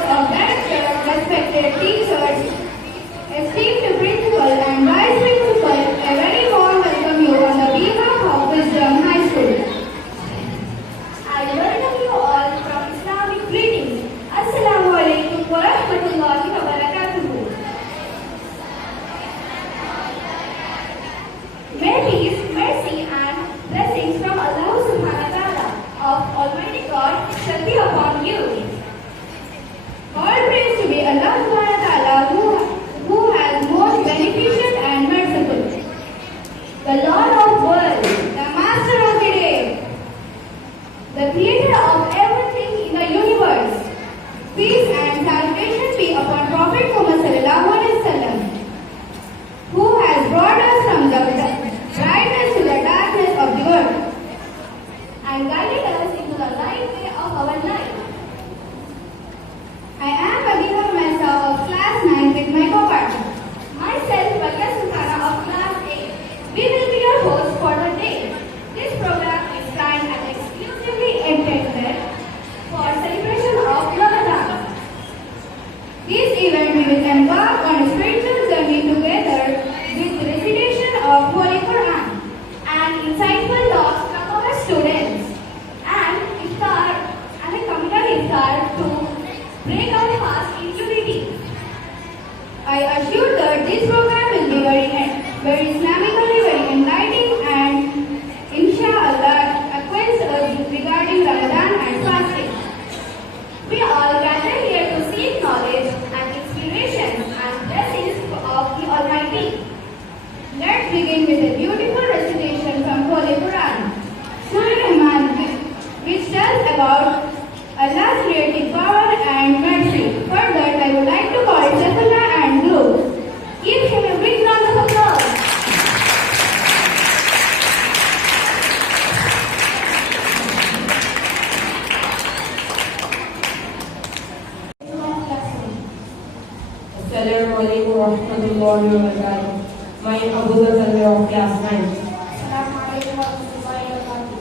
board of directors, respected teachers, esteemed principal and vice principal, a very warm welcome you on the behalf of Wisdom High School. I welcome you all from Islamic greetings. Assalamu alaikum wa rahmatullahi wa barakatuh. May peace, mercy and blessings from Allah subhanahu wa ta'ala of Almighty God shall be upon you. All praise to be Allah subhanahu wa ta'ala who has most beneficent and merciful. The Lord of worlds, the Master of the day, the Creator of everything in the universe. Peace and salvation be upon Prophet Muhammad sallallahu alaihi wasallam, who has brought us from the brightness to the darkness of the world and guided us into the light way of our life. I am Abhina Mesa of class 9 with my co-partner. Myself, Valia Sultana of class 8. We will be your hosts for the day. This program is planned and exclusively intended for celebration of Ramadan. This event we will embark on a spiritual journey together with recitation of Holy Quran and insightful talks from our students and iftar and a communal iftar to break our fast in unity. I assure that this program will be very Islamically very enlightening and inshallah acquaints us regarding Ramadan and fasting. We all gather here to seek knowledge and inspiration and blessings of the Almighty. Let's begin with a beautiful recitation from Holy Quran, Surah Rahman, which tells about Allah's creative power and mercy. For that, I would like to call Saifullah and group. Give him a big round of applause. Assalamu alaikum wa rahmatullahi wa barakatuh. My Abu Dhar of class 9. Assalamu alaikum wa rahmatullahi wa barakatuh.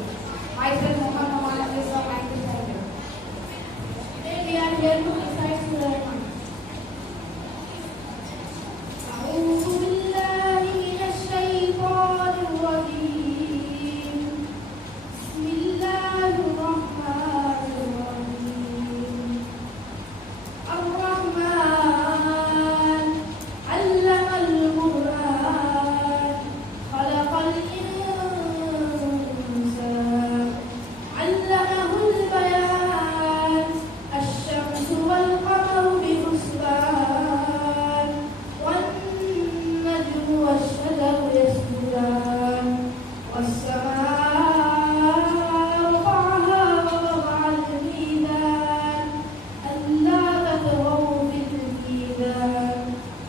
Myself Muhammad Muhammad is from 9th standard. Today we are here to recite Surah Rahman. أعوذ بالله من الشيطان الرجيم. بسم الله الرحمن الرحيم. الرحمن علم القرآن خلق الإنسان علمه البيان الشمس والقمر بحسبان والنجم والشجر يسجدان والسماء رفعها ووضع الميزان ألا تطغوا في الميزان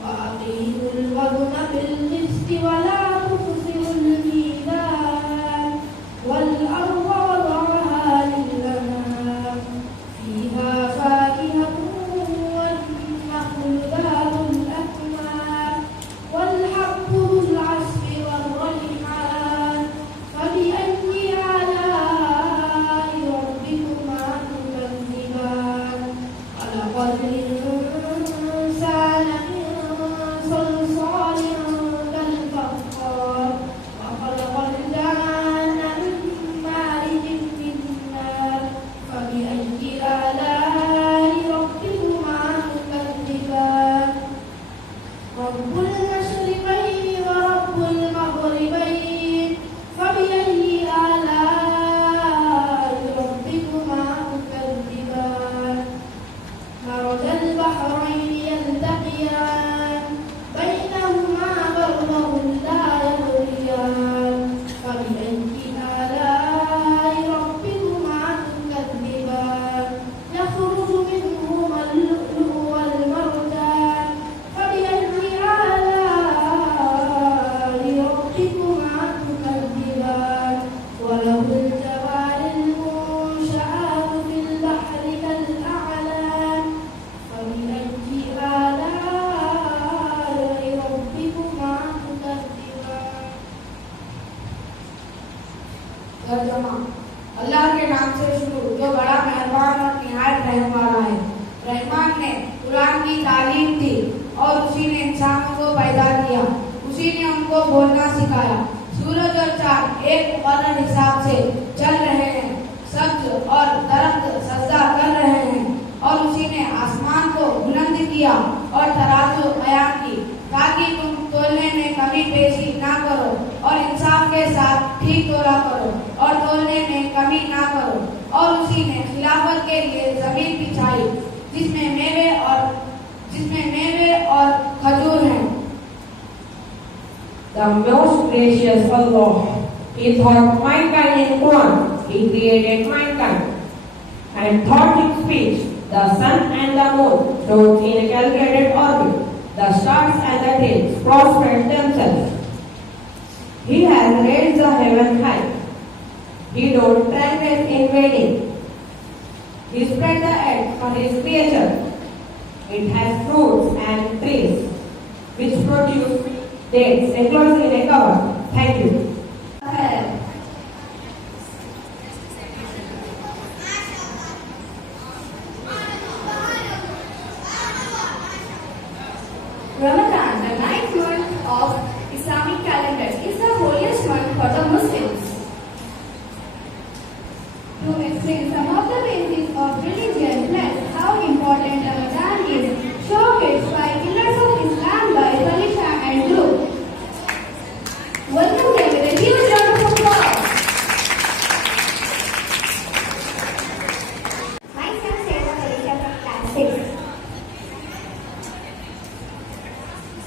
وأقيموا الوزن بالقسط ولا تخسروا الميزان والأرض وضعها للأنام فيها فاكهة والنخل ذات الأكمام والحب ذو العصف والريحان فبأي آلاء ربكما تكذبان خلق الإنسان من صلصال كالفخار وخلق الجان من مارج من نار فبأي آلاء ربكما تكذبان رب المشرقين ورب المغربين فبأي آلاء ربكما تكذبان مرج बोलना सिखाया। सूरज और चांद एक मुकर्रर हिसाब से चल रहे हैं, सब्ज और दरख्त सजदा कर रहे हैं, और उसी ने आसमान को बुलंद किया और तराजू कायम की, ताकि तुम तोलने में कमी पेशी ना करो और इंसाफ के साथ ठीक तोला करो और तोलने में कमी ना करो। और उसी ने खिलाफत के लिए जमीन बिछाई जिसमें मेवे और खजूर हैं। The most gracious Allah, He thought mankind in one. He created mankind and thought in speech. The sun and the moon rose in a calculated orbit. The stars and the trees prospered themselves. He has raised the heaven high. He don't travel in waiting. He spread the earth for His creature. It has fruits and trees which produce dates enclosed in a cover. Thank you. Ramadan, the ninth month of Islamic calendar, is the holiest month for the Muslims. To explain some of the basics of religion plus how important Ramadan is, showcased by pillars of Islam by Falisha and Group. Welcome them with a huge round of applause. Myself, Sarah Falisha from class 6.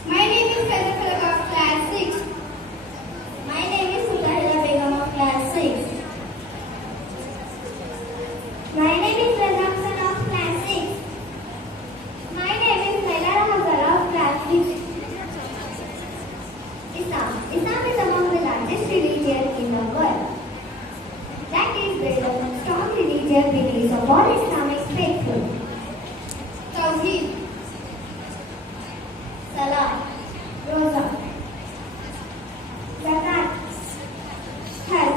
My name is Karan Falak of class 6. My name is Sutahila Begum of class 6. My name is Razak San of class 6. My name is Laila Rahazara of class 6. Islam is among the largest religion in the world. That is built on strong religious beliefs of all Islamic faithful. Tawheed, Salah, Roza, Zakat, Hajj.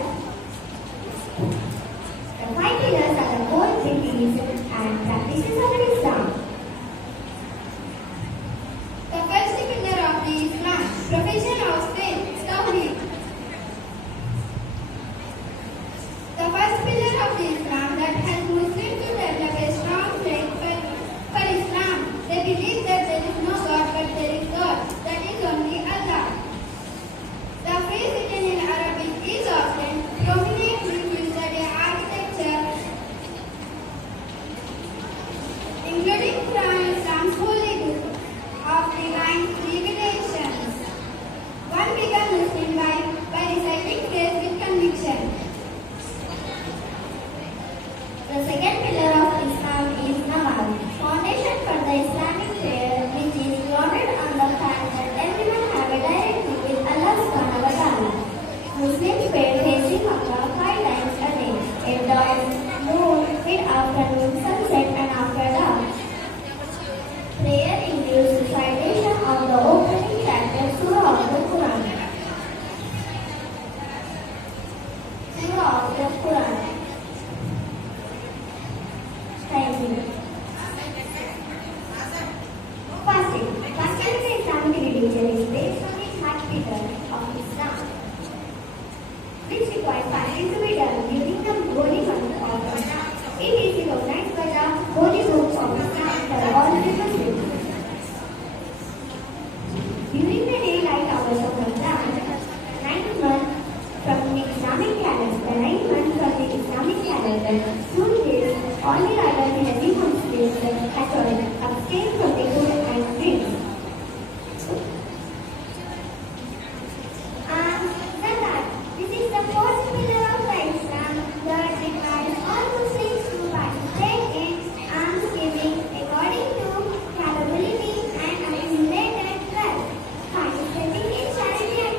The five pillars are the core beliefs and practices of Islam. The first pillar of the Islam, profession of faith, Tawheed. The first pillar of the Islam that has Muslims to develop a strong faith for Islam. They believe that there is no God but there is God, that is only Allah. The phrase written in Arabic is often prominently used in architecture, including Quran, Islam's holy book of divine revelations. One becomes Muslim by reciting faith with conviction. The second pillar of Islam is Namaz, foundation for the Islamic prayer, which is grounded on the fact that everyone have a direct link with Allah subhanahu wa ta'ala. Muslims pray facing Makkah 5 times a day, at dawn, noon, mid-afternoon, sunset and after dark. Prayer includes recitation of the opening chapter surah of the Quran. Surah of the Quran. Thank you. Fasting. Fasting in the Islamic religion is based on the heart pillar of Islam, which requires fasting to be done during the holy month of Ramadan. It is recognized by the holy book of Islam for all the Muslims. During the daylight hours of Ramadan, 9 months from the Islamic calendar, 9 months from the Islamic calendar, 2 days, only other heavy Muslims abstain from the food and drinks. Zakat. This is the first pillar of the Islam that requires all Muslims to participate in almsgiving according to capability and accumulated wealth. Participating in charity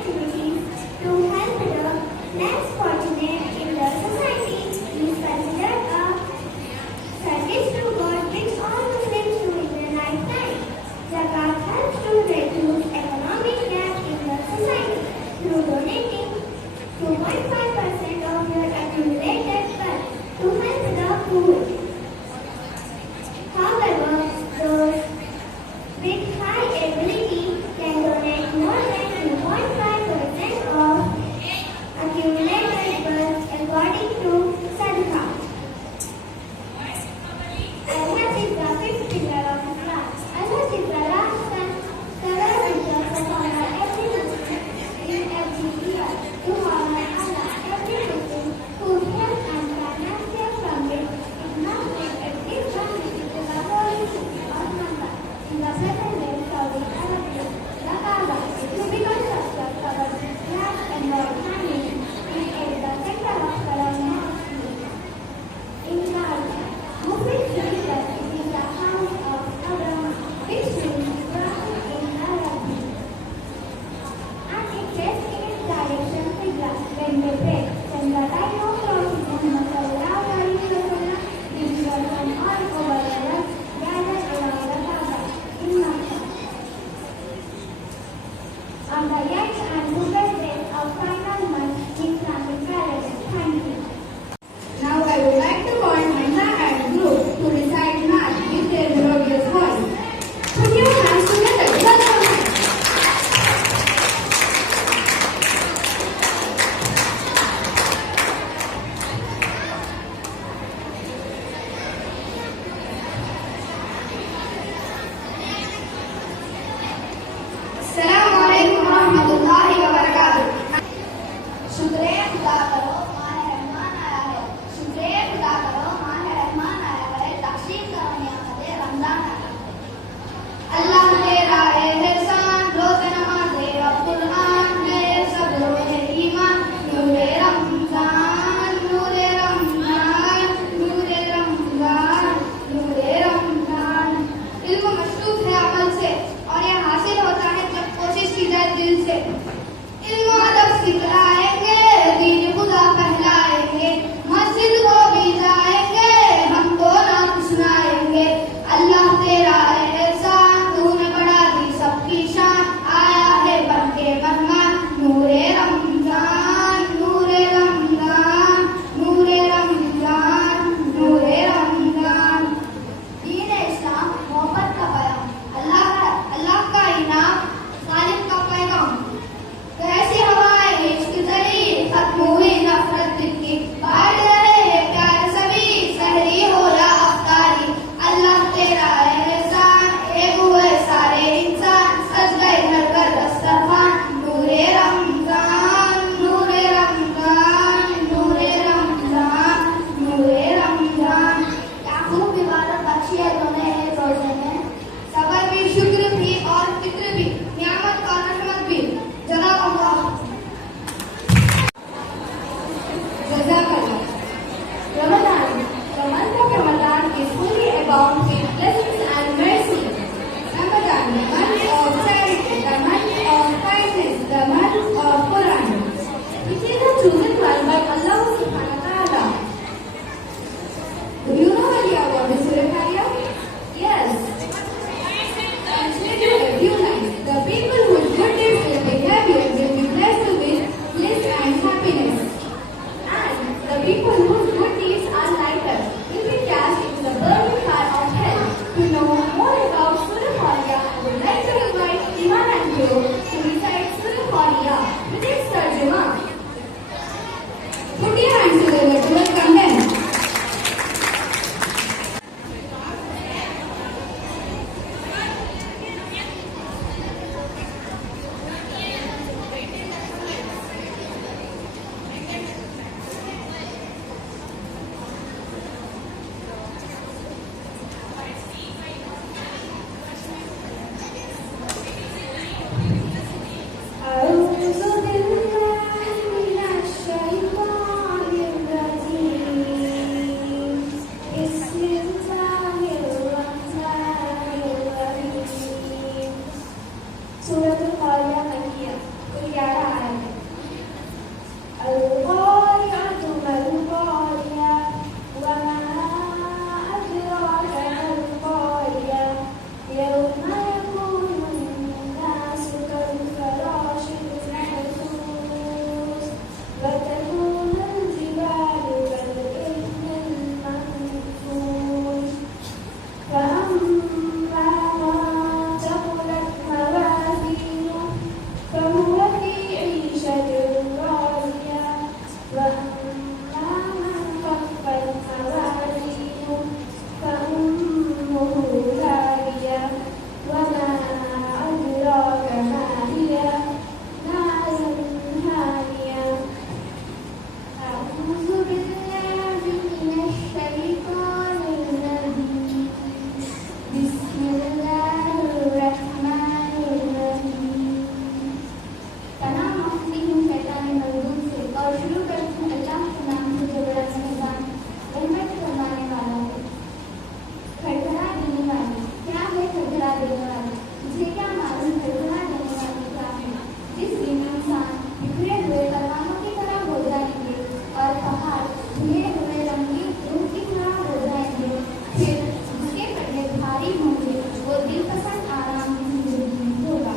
दिलपसंद आराम की जिंदगी में होगा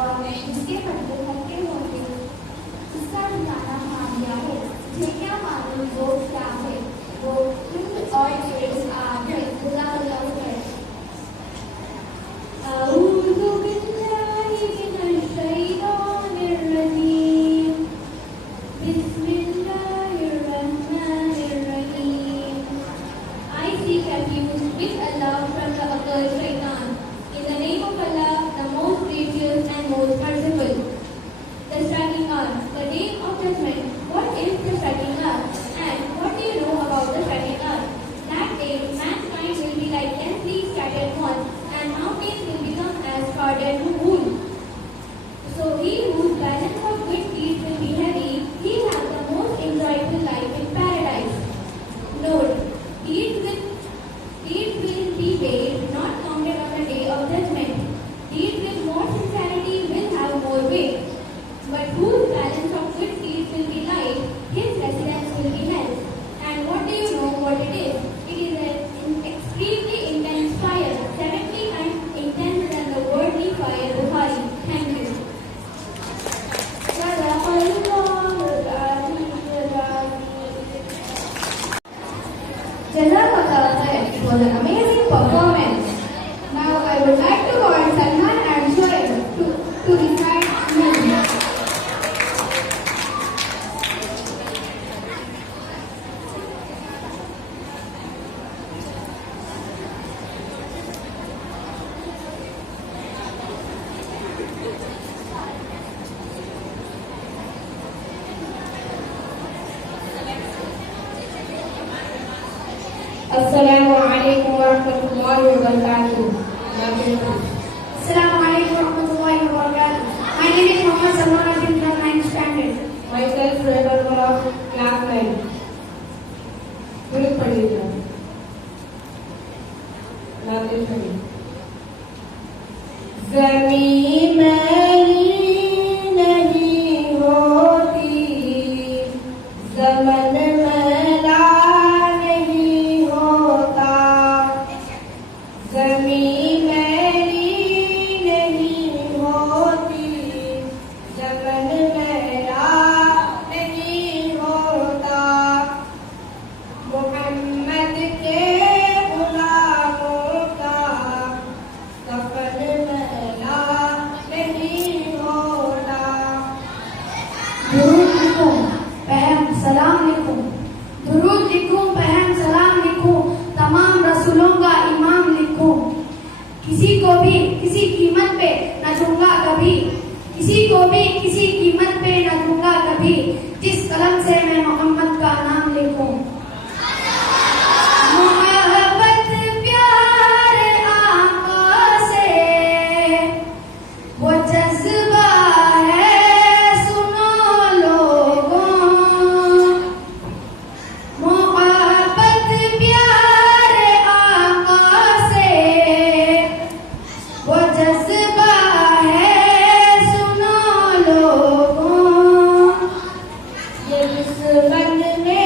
और मैं इसके पत्ते होते होते उसका ठिकाना पा लिया है। मुझे क्या मालूम वो क्या है, वो फूल और पेड़ आग है, खुदा लव है। अऊज़ु बिल्लाहि मिनश शैतानिर रजीम। बिस्मिल्लाहिर रहमानिर रहीम। I seek refuge with Allah from the accursed Shaitan. In the name of Allah, the most gracious and most merciful. The striking hour, the day of judgment. What is the striking hour? And what do you know about the striking hour? That day, mankind will be like densely scattered moths, and mountains will become as powdered wool. So he whose balance of good deeds will be heavy, he has the most enjoyable life in paradise. Note, deeds will be weighed, not counted on the day of judgment. Deeds with more sincerity will have more weight. But whose balance of good deeds will be light, his residence will be hell. And what do you know what it is? It is an extremely intense fire, 70 times intense than the worldly fire, Bukhari. Thank you. Jazakallah khair. It was an amazing performance. Now I would like to call Salman and Shoaib to recite music. Assalamu alaikum warahmatullahi wabarakatuh. Assalamu alaikum warahmatullahi wabarakatuh. My name is Muhammad Salman Abdul from 9th standard. Myself, Rebel of class 9. Please Pandita. Natesh Pandita. ज़मीं मेरी नहीं होती, ज़मन मेरा नहीं होता। ज़मीं मेरी नहीं होती, ज़मन मेरा नहीं होता। मोहम्मद के गुलामों का कफन मेरा नहीं होता। दुरूद लिखूं, पहम सलाम लिखूं। दुरूद लिखूं, पहम सलाम लिखूं। तमाम रसूलों का इमाम लिखूं। किसी को भी किसी कीमत पे न दूंगा कभी। किसी को भी किसी कीमत पे न दूंगा कभी। जिस कलम से मैं मोहम्मद का नाम लिखूं। मोहब्बत प्यारे आका से वो जज्बा है, सुनो लोगों। मोहब्बत प्यारे आका से वो जज्बा है, सुनो लोगों। ये दुश्मन ने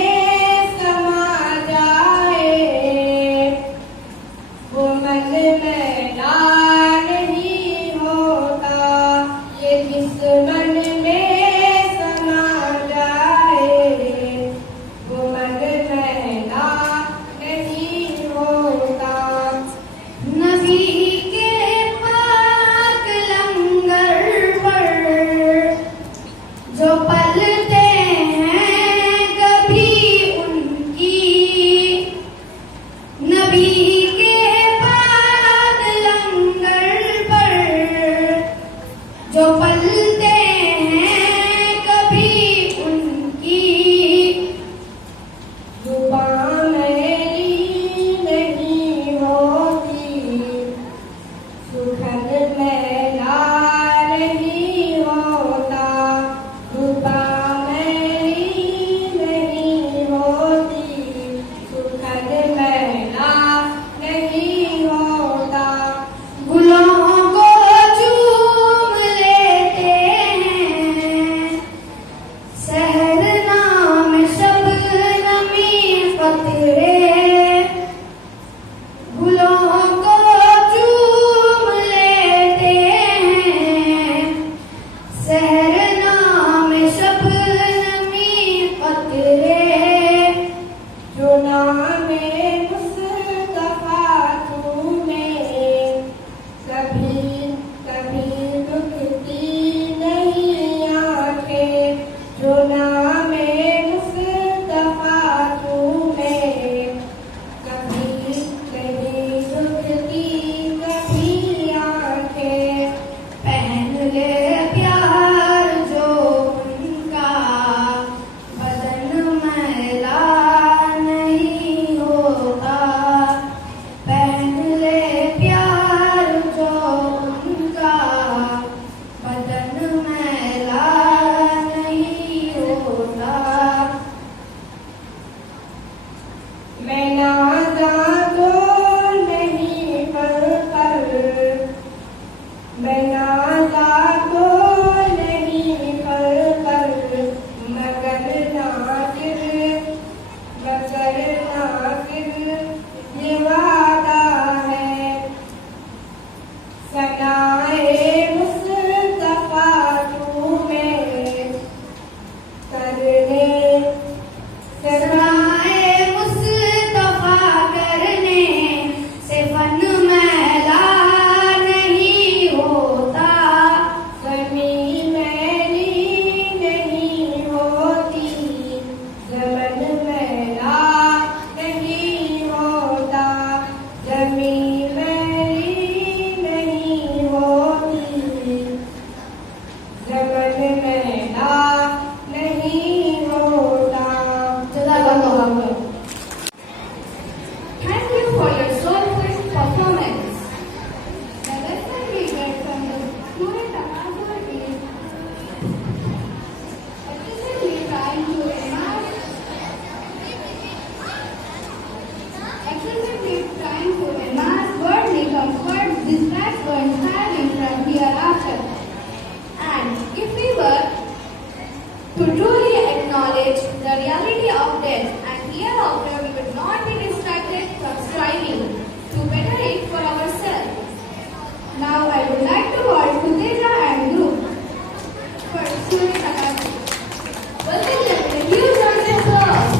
To truly acknowledge the reality of death and hereafter, we would not be distracted from striving to better it for ourselves. Now I would like to call Kuteja and group for student academy. Welcome them with a huge round of applause.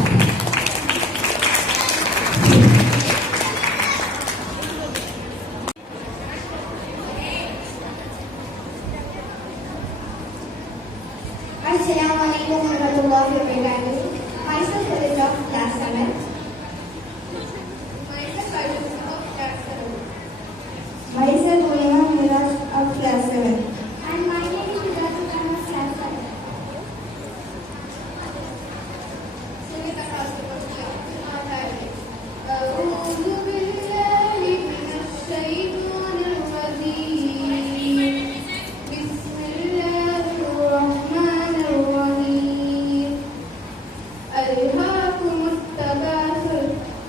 Assalamualaikum warahmatullahi wabarakatuh. Myself Khadija of class 7. Myself Aisha of class 7. Myself Ulema Miraj of class 7. And my name is Sujata Khan of class 7. Sunita Kasur of class 7. أعوذ بالله من الشيطان الرجيم. بسم الله الرحمن الرحيم. ألهاكم التكاثر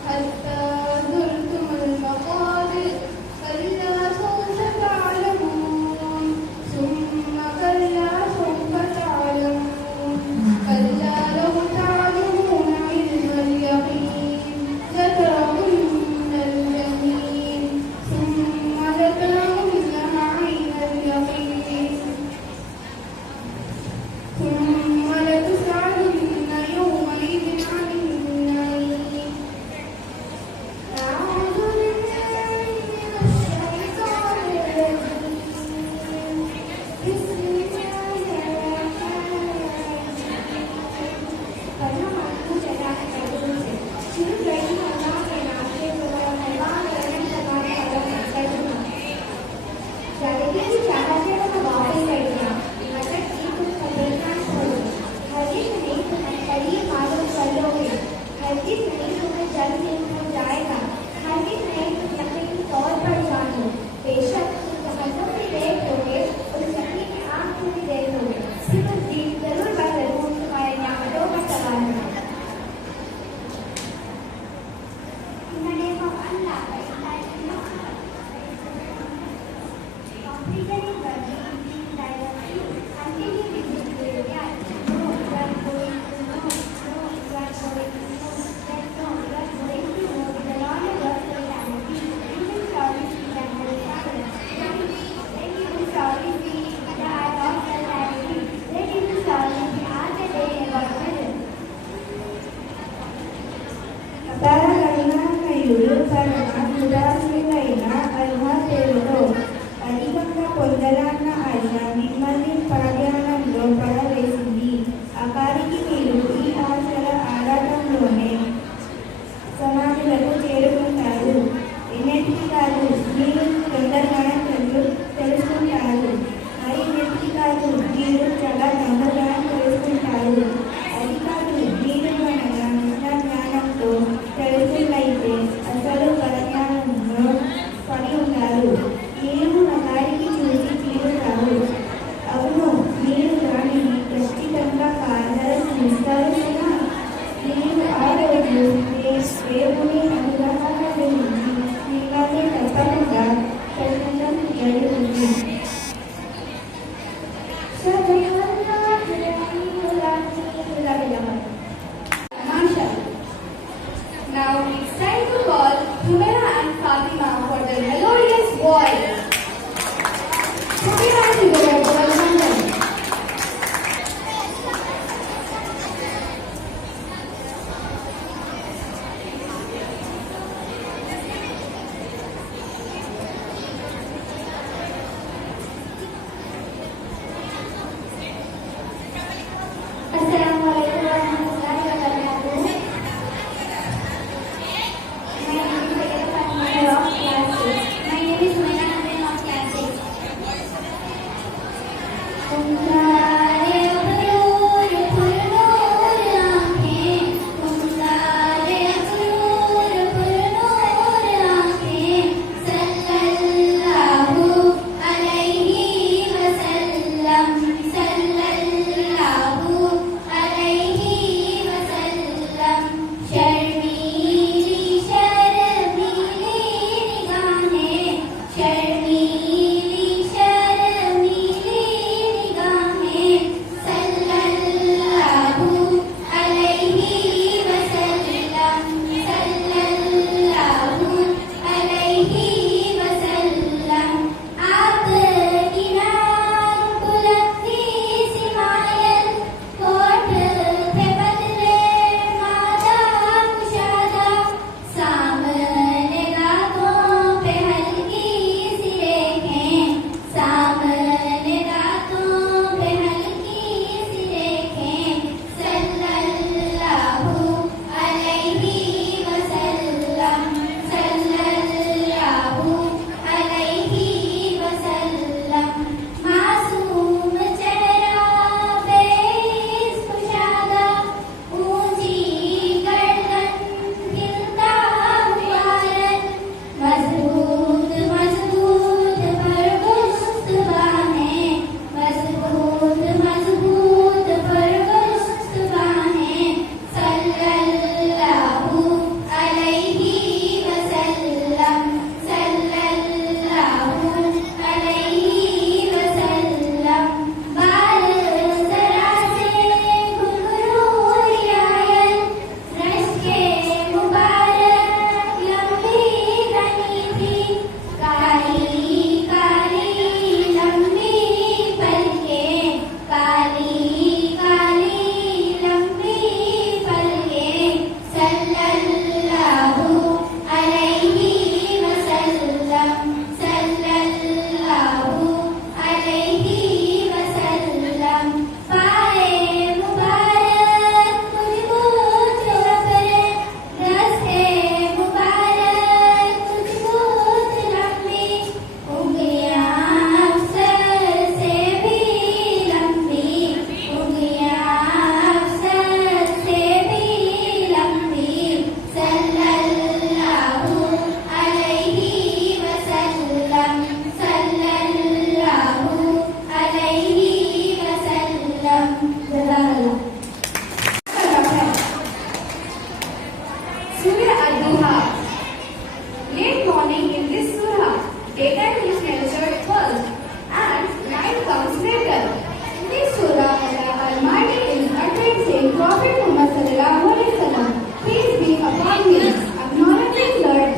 حتى زرتم المقابر كلا سوف تعلمون ثم كلا سوف تعلمون كلا لو تعلمون علم اليقين لترون الجحيم ثم لترونها عين اليقين ثم لتسألن يومئذ عن النعيم. أعوذ بالله من الشيطان الرجيم. بسم الله الرحمن الرحيم. فلما نزل الجنود شنو بين الله ونعطيه والحيوان ولم تكن له जानेंगे कि चाहा से वो वापस बैठना मतलब कि कुछ खबरना छोड़ो हरगिज़ नहीं तुम्हें करिए मालूम कर लोगे हरगिज़ नहीं तुम्हें जल्द ही हो जाएगा हरगिज़ नहीं तुम यकीनी तौर पर जानो बेशक तुम जहन्नुम भी देख लोगे और जमीन में आग को भी देख लोगे सिर्फ जीत जरूर बदलूं तुम्हारे नामों का सवाल है In the name of Allah, completing the deep directly until you visit the area. No, you are going to know. No, you are going to know. That no, you are going to know with the Lord of God's eternity. You will surely see that the Father. Then you will surely see the eye of eternity. Then you will surely see all the day about heaven. Para kalimat kayuyu karena ఉదాసీనైన అల్లాహ్దేవుడు అధికంగా పొందలాన్న ఆయన మిమ్మల్ని పాడ్యానంలో పడవేసింది అకారికి మీరు ఈ ఆశల ఆరాటంలోనే సమాధులకు చేరుకుంటారు ఎన్నటికి కాదు మీరు తొందరగానే తెలుసుకుంటారు మరి ఎన్నటికి కాదు మీరు చాలా తొందరగానే తెలుసుకుంటారు అది కాదు మీరు అనగా ఉన్న జ్ఞానంతో తెలుసులైతే అసలు పరజ్ఞానంలో పడి ఉంటారు మీరు నగారికి చూసి తీరుతారు అవును మీరు దానిని ఖచ్చితంగా కాదనిస్తారు కదా మీరు ఆ రోజు దేవుని అనుగ్రహాల గురించి మిమ్మల్ని తప్పకుండా ప్రశ్నించడం జరుగుతుంది Now it's time to call Humaira and Fatima for their melodious voice. Humaira and Humaira, welcome them.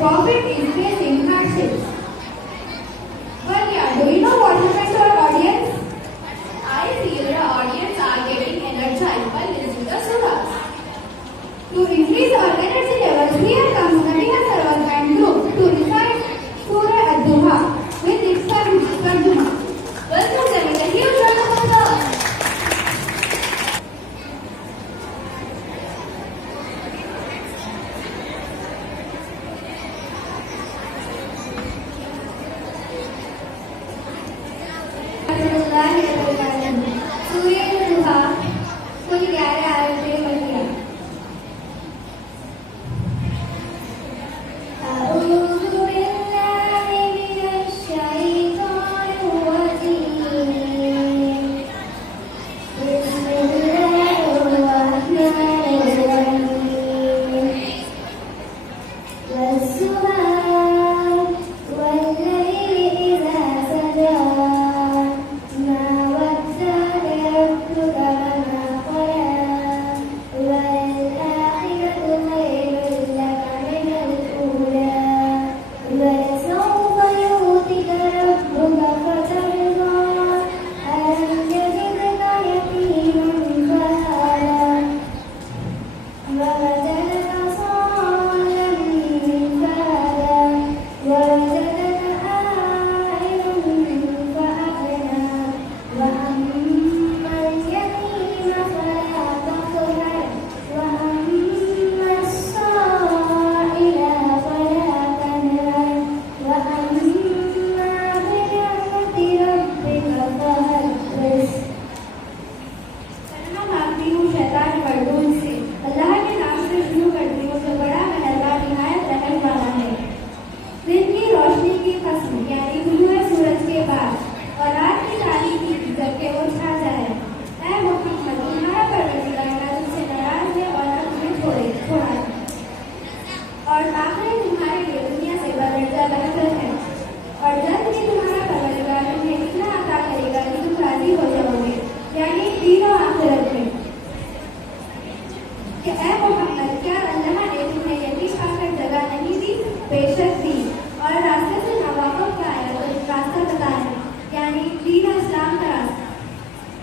prophet is facing hardships. But yeah, do you know what happened to our audience? I feel the audience are getting energized by listening to the surahs. To increase our energy levels, we have come to Nabiha Sarwar and group to recite Surah Ad-Duha with its Tarjuma. Welcome them with a huge round of applause. सूर्य दुहा कुल 11 आयतें बनिया أعوذ بالله من الشيطان الرجيم بسم الله الرحمن الرحيم والسماء والليل إذا سجى ما ودعك ربك وما قلى والآخرة خير لك من الأولى ولسوف يؤتك ربك فترضى ألم يجدك يتيما فآوى ووجدك ضالا فهدى ووجدك عائلا فأغنى وأما اليتيم فلا تقهر وأما السائل فلا تنهر وأما بنعمة ربك فحدث सलाम आपकी हूँ शैतान मरदून से अल्लाह के नाम से शुरू करती हूँ जो बड़ा मेहरबान निहायत रहम वाला है। दिन की रोशनी की कसम यानी गुलूए सूरज के बाद और रात की तारीकी जबकि वो छा जाए। ऐ मोहम्मद तुम्हारा परवरदिगार ना तुमसे नाराज है और ना तुम्हें छोड़ा है। और आखिर तुम्हारे लिए दुनिया से बदरजा बेहतर है और जल्द ही तुम्हारा परवरदिगार तुम्हें इतना अता करेगा कि तुम राजी हो जाओगे यानी तीनों आखिरत में कि ऐ मोहम्मद क्या अल्लाह ने तुम्हें यकीन पाकर जगह नहीं दी? बेशक दी और रास्ते से नवाफक लाया तो रास्ता बताया यानी दीन इस्लाम का रास्ता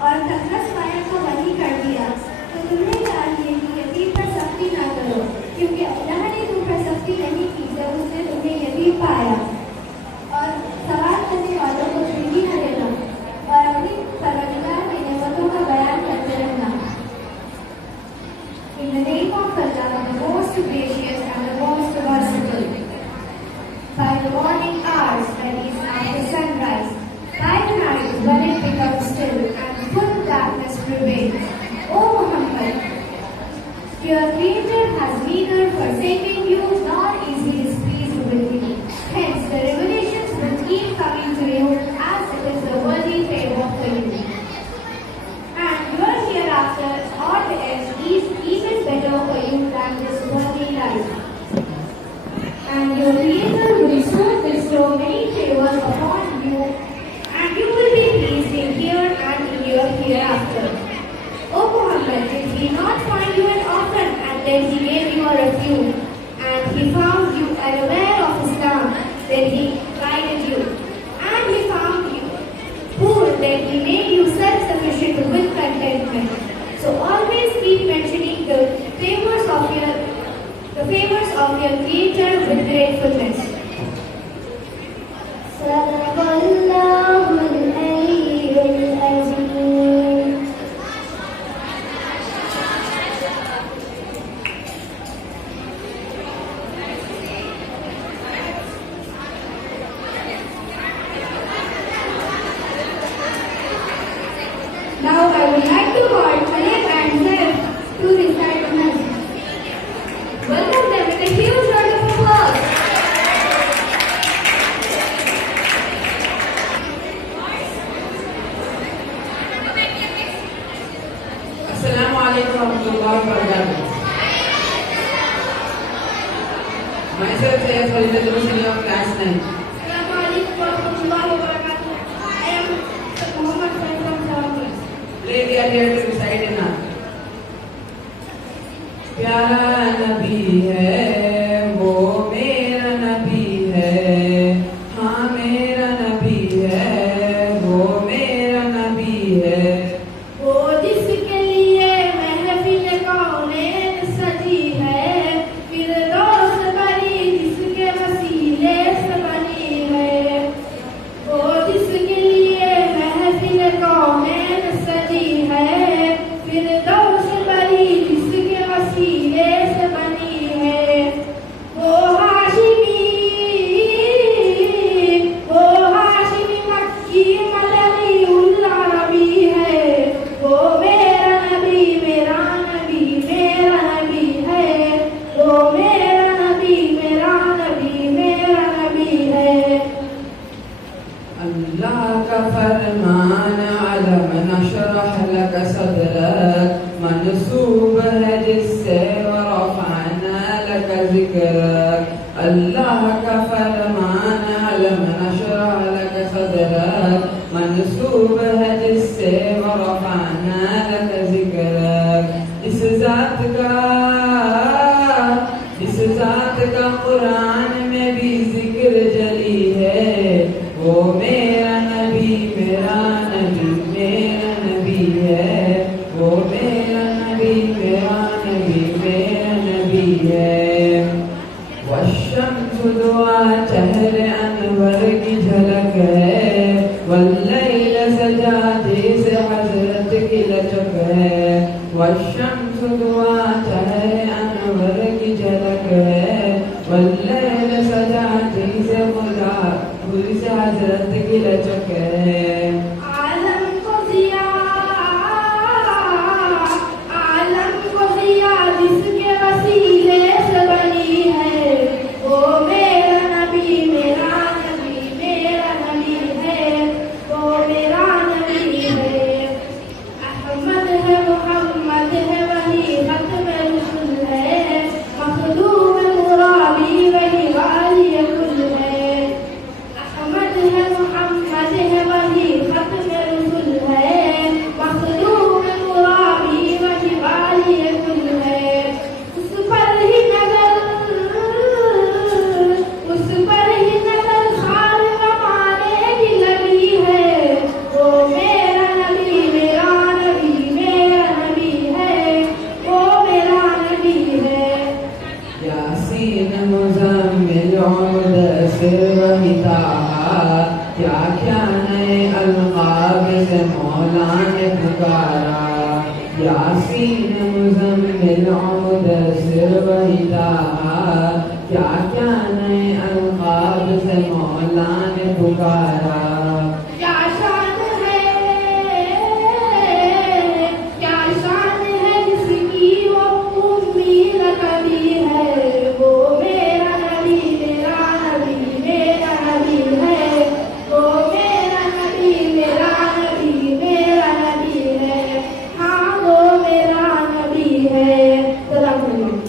और तकरस पाया को वही कर दिया। तो तुम्हें चाहिए कि यतीम पर सख्ती ना करो क्योंकि अल्लाह ने तुम पर सख्ती नहीं की जब उसने तुम्हें यतीम पाया। और सवाल करने वालों को छुट्टी न देना और अपनी परवरदिगार की नेमतों का बयान करते रहना। In the name of Allah, the most gracious and the most merciful. By the morning hours, that is after sunrise, by the night when it becomes still and full darkness prevails. O Muhammad, your Creator has neither forsaken you nor is He displeased with you. Hence, the revelations will keep coming to you as it is the worthy favor for you. And your hereafter or the end is even better for you than this worldly life. And your Creator will soon bestow many favors upon you, and you will be pleased in here and in your hereafter. O Muhammad, did He not find you an orphan, and then He gave you a refuge, and He found you unaware of Islam, then He guided you, and He found you poor, then He made you self-sufficient with contentment. So always keep mentioning the favors of your Creator with gratefulness. Sadaqallahul Aliyyul Azim. Now I would like to call Khalid and Zeb to recite the message. Welcome them with a huge round of applause. Assalamu alaikum warahmatullahi wabarakatuh. Myself Sayyid Khalid Senior of Class 9. Assalamu alaikum warahmatullahi wabarakatuh. I am Muhammad Said from 7th class. Today we are here to recite in Naat. प्यारा नबी है वो मेरा नबी वो जिसके लिए महफिल कौनैन सजी है, फिरदौस बरी जिसके वसीले से बनी है। वो हाशिमी मक्की मदनी उल्ला नबी है। वो मेरा नबी मेरा नबी मेरा नबी है। वो मेरा नबी मेरा नबी मेरा नबी है। अल्लाह का फरमान अलम नशरह लक सदरक, मनसूब है जिससे वरफ़अना लक ज़िक्रक। अल्लाह का फरमान अलम नशरह लक सदरक, मनसूब है जिससे वरफ़अना लक ज़िक्रक। इस ज़ात का कुरान में भी जिक्र जली है। वो मेरा नबी मेरा नबी मेरा नबी है। वो मेरा नबी मेरा नबी मेरा नबी है। वश्शम्सु दुआ चेहरे अनवर की झलक है। वल्लैल सजा जैसे हजरत की लचक है। वश्शम्सु दुआ चेहरे अनवर की झलक है। वल्लैल सजा जैसे खुदा से हजरत की लचक है। आलम को जिया जिसके वसीले से बनी है। वो मेरा नबी मेरा नबी मेरा नबी है। वो मेरा नबी है। अहमद है मोहम्मद है वही खत्म रसूल है। मखदूम मुरादी वही वाली कुल है। अहमद है मोहम्मद है वही खत्म रसूल है। मखदूम मुरादी वही वाली कुल है। उस पर ही नजर खार कमाने की लगी है। वो मेरा नबी मेरा नबी मेरा नबी है। वो मेरा नबी है। यासीन मुज़म्मिल मुदस्सिर वही ताहा, क्या क्या नए अलक़ाब से मौला ने पुकारा। यासीन मुज़म्मिल मुदस्सिर वही ताहा, क्या क्या नए अलक़ाब से मौला ने पुकारा। क्या शान है जिसकी वो उम्मीद कभी है। वो मेरा नबी मेरा नबी मेरा नबी है। वो मेरा नबी मेरा नबी मेरा नबी है। हाँ वो मेरा नबी है। सलाम अलैकुम।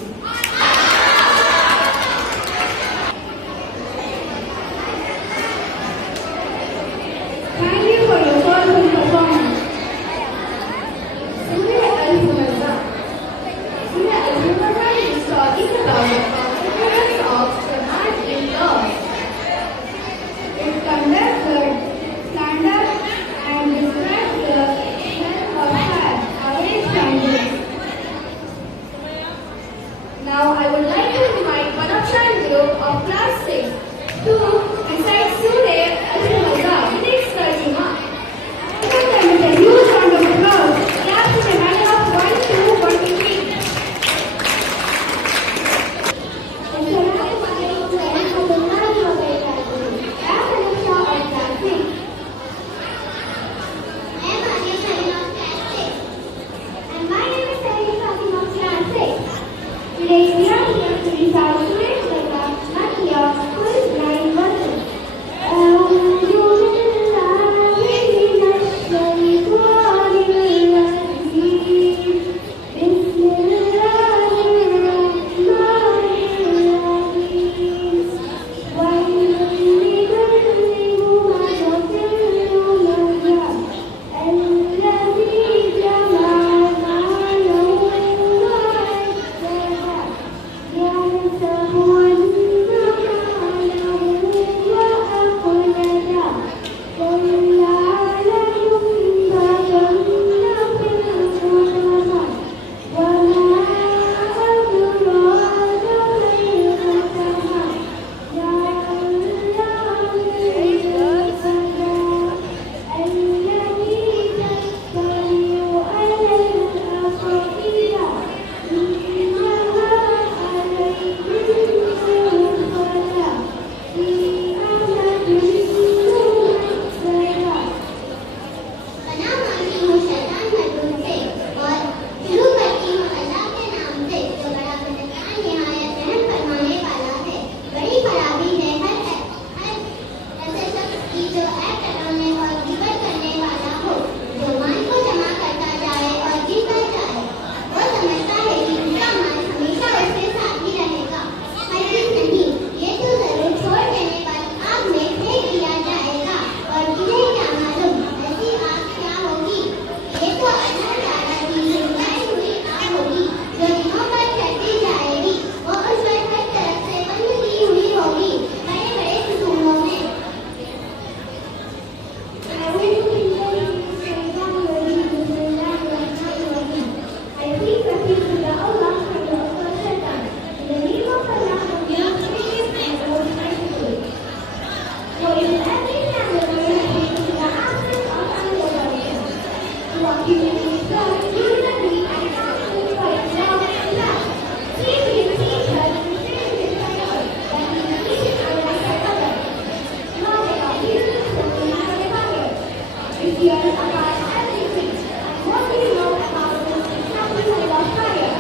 hear about everything. And what do you know about the Islamic side of fire?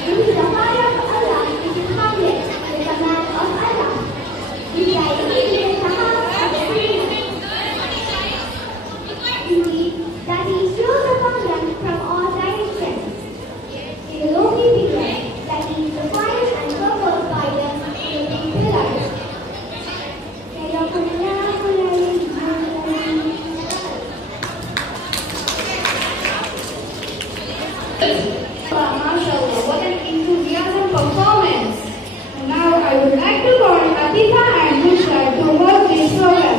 It is the fire of Allah which is harmless, the command of Allah. Which I believe is the heart of the indeed, that He shows upon them from all directions. In the lonely period, that He is the fire and covered by them in the big pillars. MashaAllah, what an enthusiasm performance. And now I would like to call Atifa and Bushra to host this program.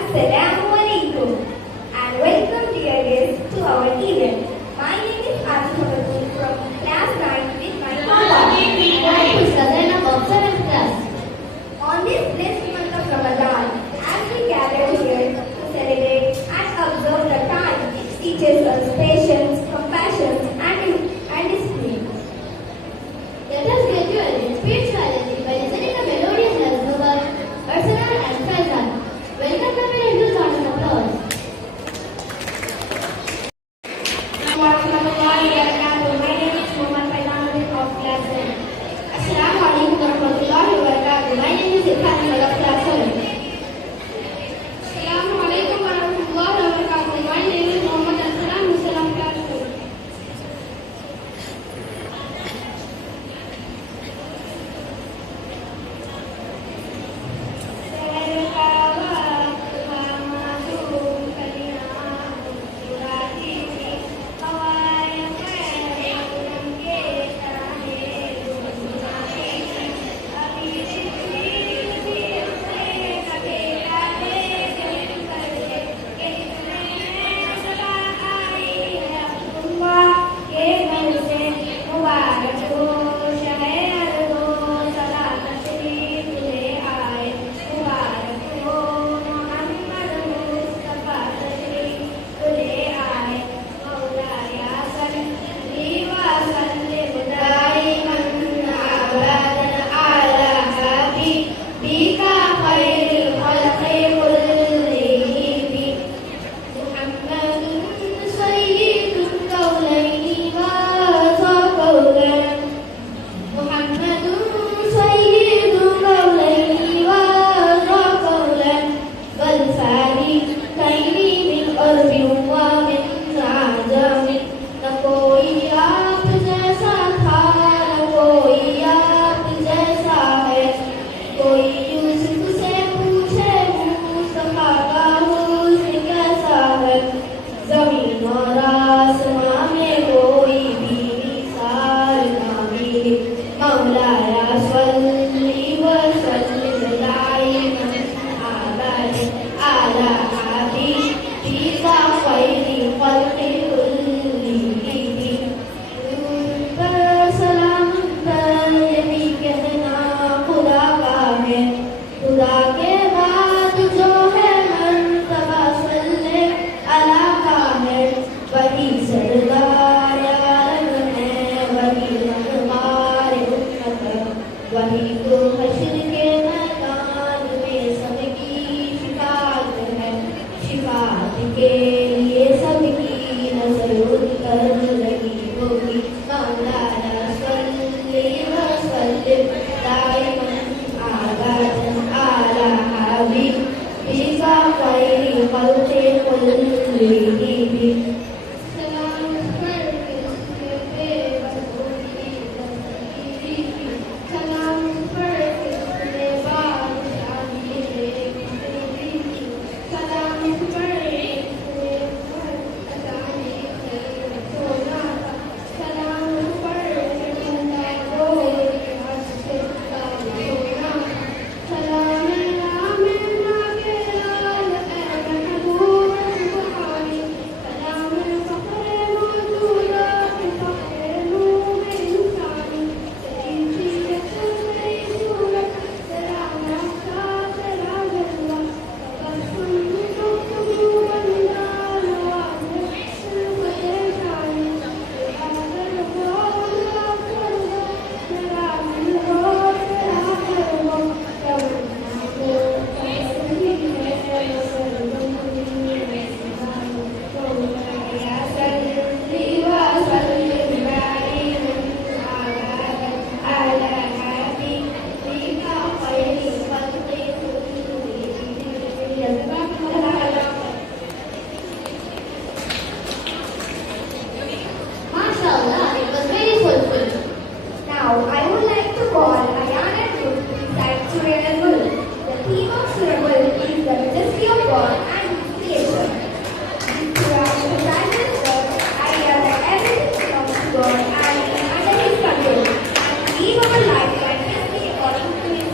Assalamualaikum and welcome dear guests to our event. My name is Atifa from class 9 with my father. I am Sadhana of 7th class. On this blessed month of Ramadan, as we gather here to celebrate and observe the time, it teaches us patience, compassion and discipline. Let us graduate in spirituality by listening to melodious lullaby, Arsenal and Faizan. Welcome them in a huge round of applause. My name is Muhammad Faizan of class 7. Assalamualaikum warahmatullahi wabarakatuh. My name is Irfan of class 7. Assalamualaikum warahmatullahi wabarakatuh. My name is Muhammad Aslam of class 7. live our life righteously according to His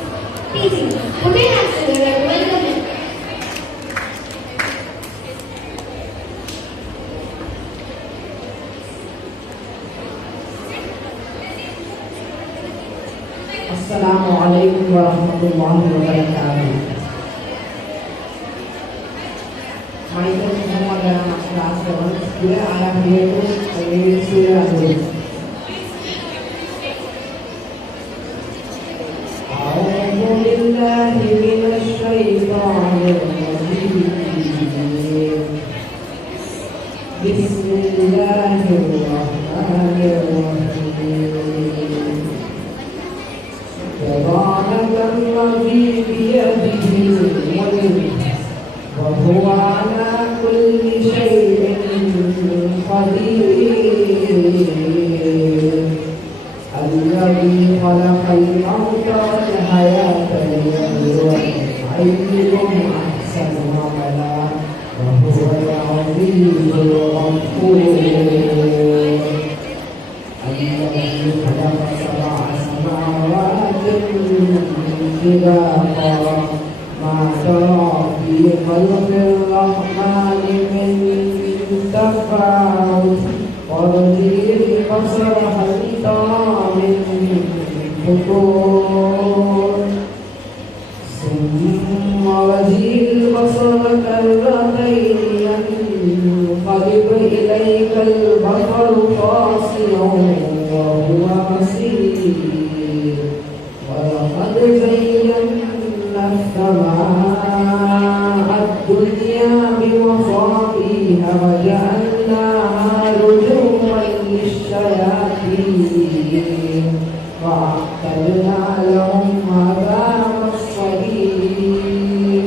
teaching. Put in hands together to welcome Him. Assalamu alaikum warahmatullahi wabarakatuh. Myself Muhammad Rahman, class 7. Today I am here to read Surah An-Nur. أعوذ بالله من الشيطان الرجيم. بسم الله الرحمن الرحيم. تبارك الذي بيده الملك وهو على كل شيء قدير. الذي خلق الموت والحياة ليبلوكم أيكم أحسن عملا وهو العزيز الغفور. الذي خلق 7 سماوات طباقا ما ترى في خلق الرحمن من تفاوت وارجع البصر هل ترى من فطور ثم ارجع البصر كرتين ينقلب إليك البصر خاسئا وهو حسير. ولقد زينا السماء الدنيا بمصابيح وجعلناها رجوما للشياطين وأعتدنا لهم عذاب الصعيد.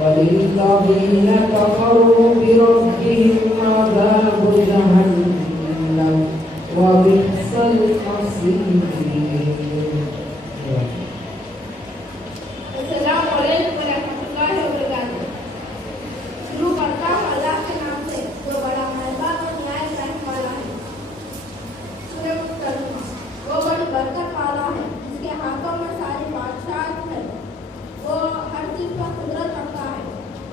وللذين كفروا بربهم عذاب جهنم وبئس المصير. अस्सलामु अलैकुम वरहमतुल्लाहि वबरकातुहू। शुरू करता हूँ अल्लाह के नाम से जो बड़ा मेहरबान और न्याय करने वाला है। सूरह मुत्तक़ीन, वो बड़ी बरकत वाला है जिसके हाथों में सारी बादशाहत है। वो हर चीज पर कुदरत रखता है।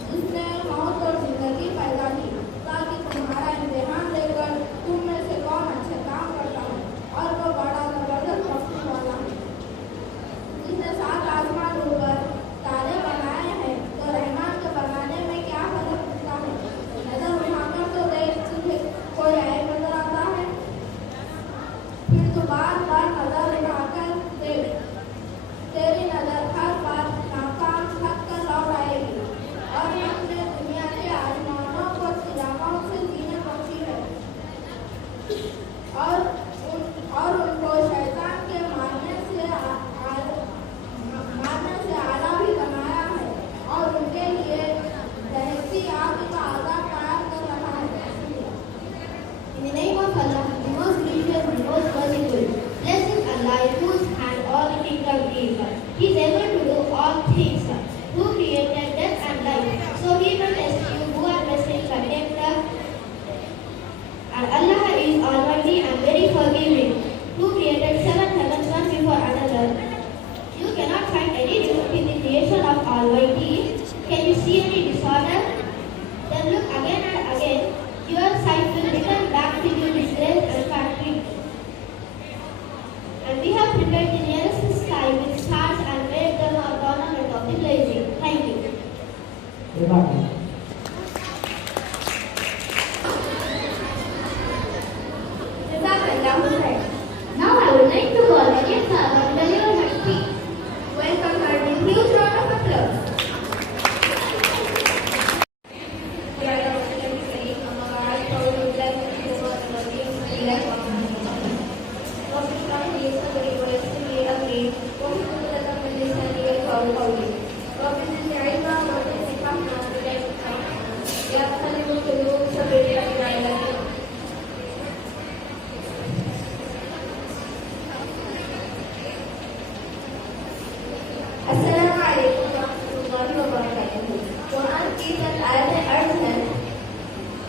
जिसने मौत और जिंदगी पैदा की ताकि तुम्हारा इम्तिहान लेकर तुम में से कौन अच्छे काम करता है, और वो बड़ा जबरदस्त बख्शने वाला है। जिसने 7 आसमान ऊपर तारे बनाए हैं तो रहमान के बनाने में क्या फर्क होता है? नजर उठाकर तो देख तुझे कोई ऐब नजर आता है, फिर तो बार बार नजर उठाकर देख, तेरी नजर हर बार नाकाम थक कर लौट आएगी। और हमने दुनिया के आसमानों को सितारों से जीने बख्शी है और उनको शैतान के मारने से आला भी बनाया है और उनके लिए दहकती आग का आजाद तैयार कर रहा है। In the name of Allah, the most gracious, the most merciful, blessed is Allah in whose hand all the kingdom is. He is able to do all things. Who created death and life, so He will test you who are blessed in contemptor. And Allah is Almighty and very forgiving, who created 7 heavens one before another. You cannot find any defect in the creation of Almighty. Can you see any disorder? Then look again and again. Your sight will return back to you disgraced and fat-free. And we have prepared the nearest sky with stars and made them a ornament of the blazing. Thank you. Terima kasih. Jazakallahu khair. Now I would like to call Maryam Sahaba to deliver her speech. Welcome her with huge round of applause. अस्सलामु अलैकुम वरहमतुल्लाहि वबरकातुहू। कुरान की चंद आयतें अर्ज हैं।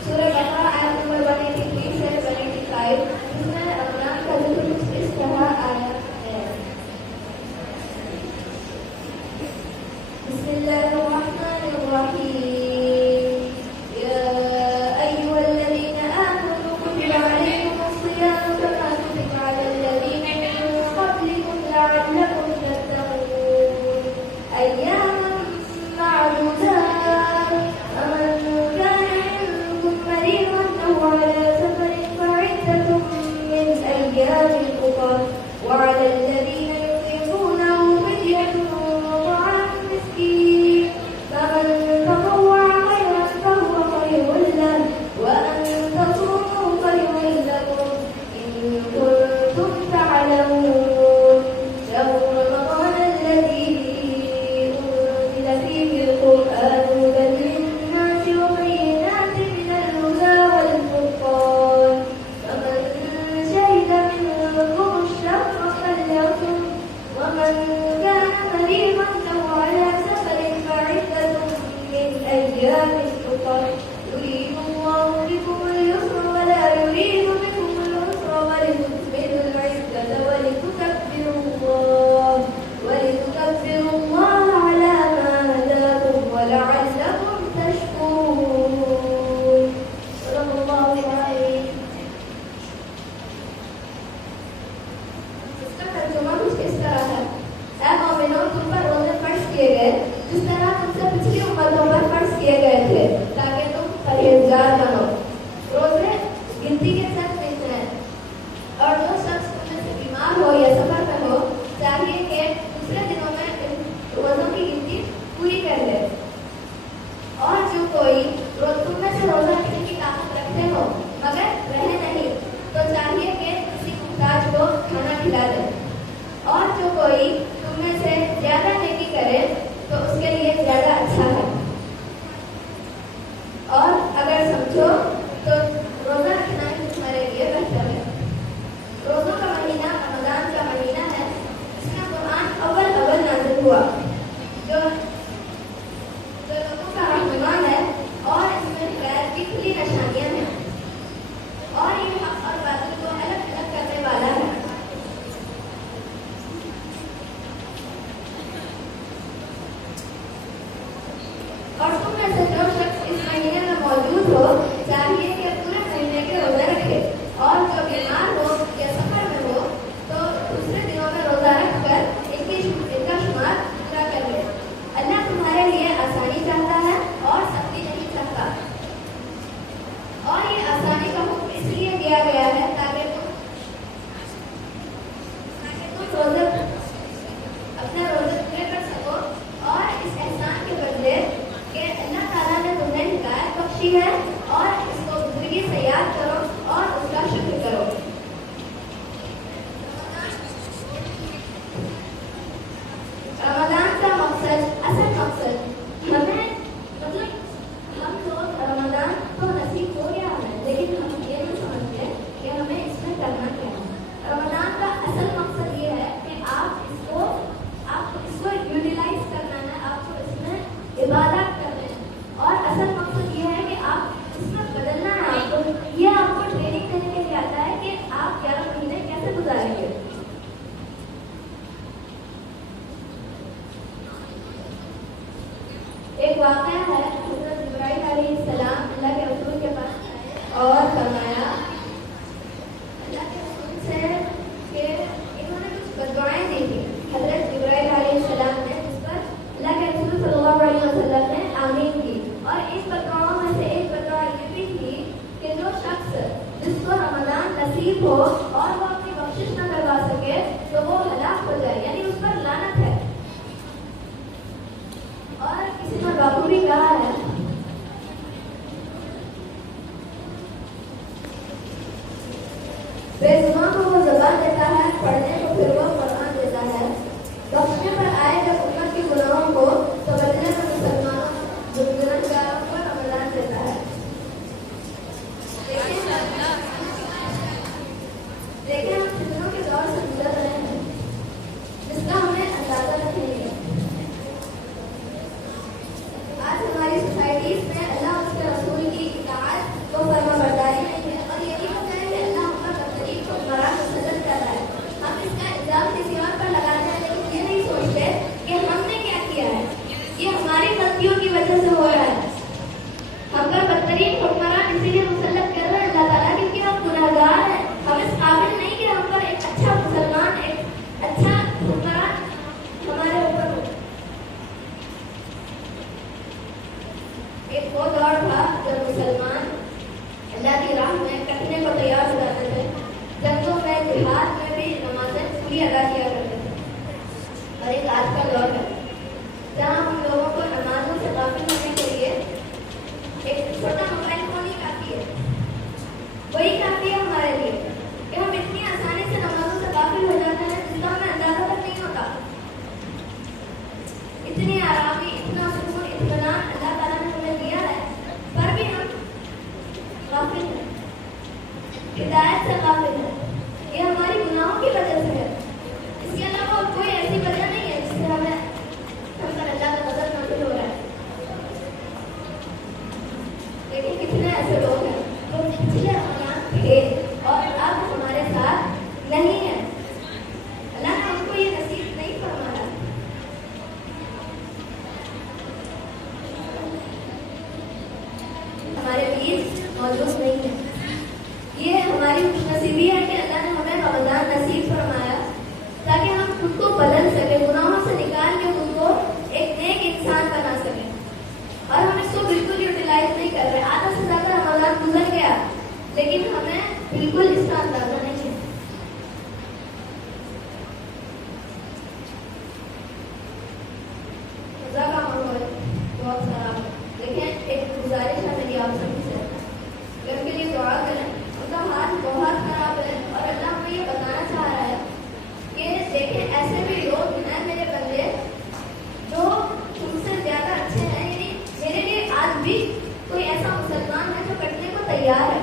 सूरह बकरा आयत नंबर 183 से 185, जिसमें अज़लाम का जिक्र इस तरह आया है। ومن كان مريضا أو على سفر فعدة من أيام أخر يريد الله بكم اليسر ولا يريد بكم العسر ولتكملوا العدة ولتكبروا الله على ما هداكم ولعلكم تشكرون. صدق الله العظيم. इसका तर्जुमा कुछ इस तरह है, ऐ मोमिनों, तुम पर रोजे फर्ज किए गए जिस तरह तुमसे पिछली उम्मतों पर फर्ज किए गए थे, ताकि तुम परहेजगार बनो। रोजे गिनती के साथ मिलते हैं, और जो शख्स तुमने से बीमार हो या सफर में हो, चाहिए कि दूसरे दिनों में इन रोजों की गिनती पूरी कर ले। और जो कोई तुम में से रोजा रखने की ताकत रखते हो मगर रहे नहीं, तो चाहिए कि किसी मुहताज को खाना खिला दे। और जो कोई तुम में से ज्यादा नेकी करे तो उसके लिए ज्यादा अच्छा है। और अगर समझो तो रोजा रखना ही तुम्हारे लिए बेहतर है। रोजों का महीना रमजान का महीना है, इसमें कुरान अव्वल नाज़िल हुआ, जो लोगों का रहनुमा है, और इसमें हिदायत की खुली निशानियां हैं, और ये हक और बातिल को अलग अलग करने वाला है। और तुम में से जो शख्स इस महीने में मौजूद हो, चाहिए कि पूरे महीने के रोजे रखे, और जो बीमार हो या सफर में हो तो दूसरे दिनों में रोजा रखकर इनका शुमार पूरा कर ले। अल्लाह तुम्हारे लिए आसानी चाहता है और सख्ती नहीं चाहता। और ये आसानी का हुक्म इसलिए दिया गया है ताकि तुम रोजे अपने रोजे पूरे कर सको, और इस एहसान के बदले कि अल्लाह ताला ने तुम्हें हिदायत बख्शी है, और इसको जिंदगी से याद करो और उसका शुक्र करो। रमजान का मकसद, असल मकसद हमें, मतलब हम लोग रमजान तो नसीब हो गया हमें, लेकिन हम ये नहीं समझते कि हमें इसमें करना क्या है। रमजान का असल मकसद ये है कि आपको यूटिलाइज करना है, आपको इसमें इबादत करना है, और असल मकसद ये है कि आप इसमें बदलना है। ये आपको ट्रेनिंग देने के लिए आता है कि आप 11 महीने कैसे गुजारेंगे। एक वाक़या है, हज़रत जिब्राइल अलैहिस्सलाम अल्लाह के रसूल के पास आए और फरमाया अल्लाह के रसूल से कि इन्होंने कुछ बददुआएं दी थी हज़रत जिब्राइल अलैहिस्सलाम ने, जिस पर अल्लाह के रसूल सल्लल्लाहु अलैहि वसल्लम ने आमीन की। और इन बददुआओं में से एक बददुआ ये भी थी कि जो शख्स जिसको रमजान नसीब हो और वो अपनी बख्शिश न करवा सके तो वो हलाक हो जाए, यानी उस पर लानत है। और किसी ने बाबू भी कहा है बेजुबान को वो ज़बान देता है, पढ़ने को फिर वो कुरान देता है। बख्शने पर आए जब उम्मत के गुनाहों को तो बदले में मुसलमानों गुनहगारों को रमजान देता है। देखिए हम फितनों के दौर से गुजर रहे हैं, जिसका हमें अंदाजा नहीं है। आज हमारी सोसाइटीज में अल्लाह उसके रसूल की इताअत को फरमाबरदारी नहीं है, और यही वजह है कि अल्लाह हम पर बदतरीन हुक्मरान मुसल्लत कर रहा है। हम इसका इल्जाम किसी और पर लगाते हैं, लेकिन ये नहीं सोचते कि हमने क्या किया है। ये हमारी गलतियों की वजह से हो रहा है। हम पर बदतरीन हुक्मरान इसीलिए मुसल्लत कर रहे हैं अल्लाह ताला, क्योंकि हम गुनहगार हैं। हम इस काबिल नहीं कि हम पर एक अच्छा मुसलमान, एक अच्छा हुक्मरान हमारे ऊपर हो। एक वो दौर था जब मुसलमान अल्लाह की राह में कटने को तैयार हो जाते थे, जंगों में, जिहाद में भी नमाजें पूरी अदा किया करते थे। और एक आज का दौर है जहाँ हम लोगों को नमाजों से गाफिल होने के लिए एक छोटा मोबाइल फोन ही काफी है। वही काफी है हमारे लिए कि हम इतनी आसानी से नमाजों से गाफिल हो जाते हैं जिसका हमें अंदाजा तक नहीं होता। इतनी आरामी, इतना सुकून, इत्मीनान अल्लाह ताला ने हमें दिया है, पर भी हम गाफिल हैं, हिदायत से गाफिल हैं। ये हमारी गुनाहों की वजह से है। इसके अलावा कोई ऐसी ऐसे भी लोग हैं मेरे बंदे जो तुमसे ज्यादा अच्छे हैं, यानी मेरे लिए आज भी कोई ऐसा मुसलमान है जो कटने को तैयार है।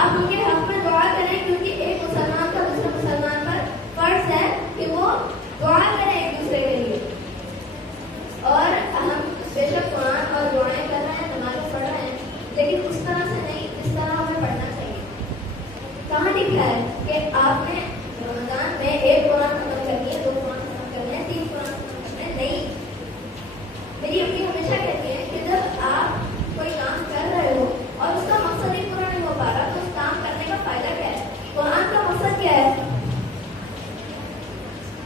आप उनके हक में दुआ करें, क्योंकि एक मुसलमान का दूसरे मुसलमान पर फर्ज है कि वो दुआ करें एक दूसरे के लिए। और हम बेशक कुरान और दुआएं कर रहे हैं, नमाज़ें पढ़ रहे हैं, लेकिन उस तरह से नहीं जिस तरह हमें पढ़ना चाहिए। कहाँ लिखा है कि आपने रमजान में एक कुरान खत्म करनी है, 2 कुरान खत्म करने हैं, 3 कुरान खत्म करने हैं? नहीं। मेरी अम्मी हमेशा कहती है कि जब आप कोई काम कर रहे हो और उसका मकसद ही पूरा नहीं हो पा रहा, तो उस काम करने का फायदा क्या है? कुरान का मकसद क्या है?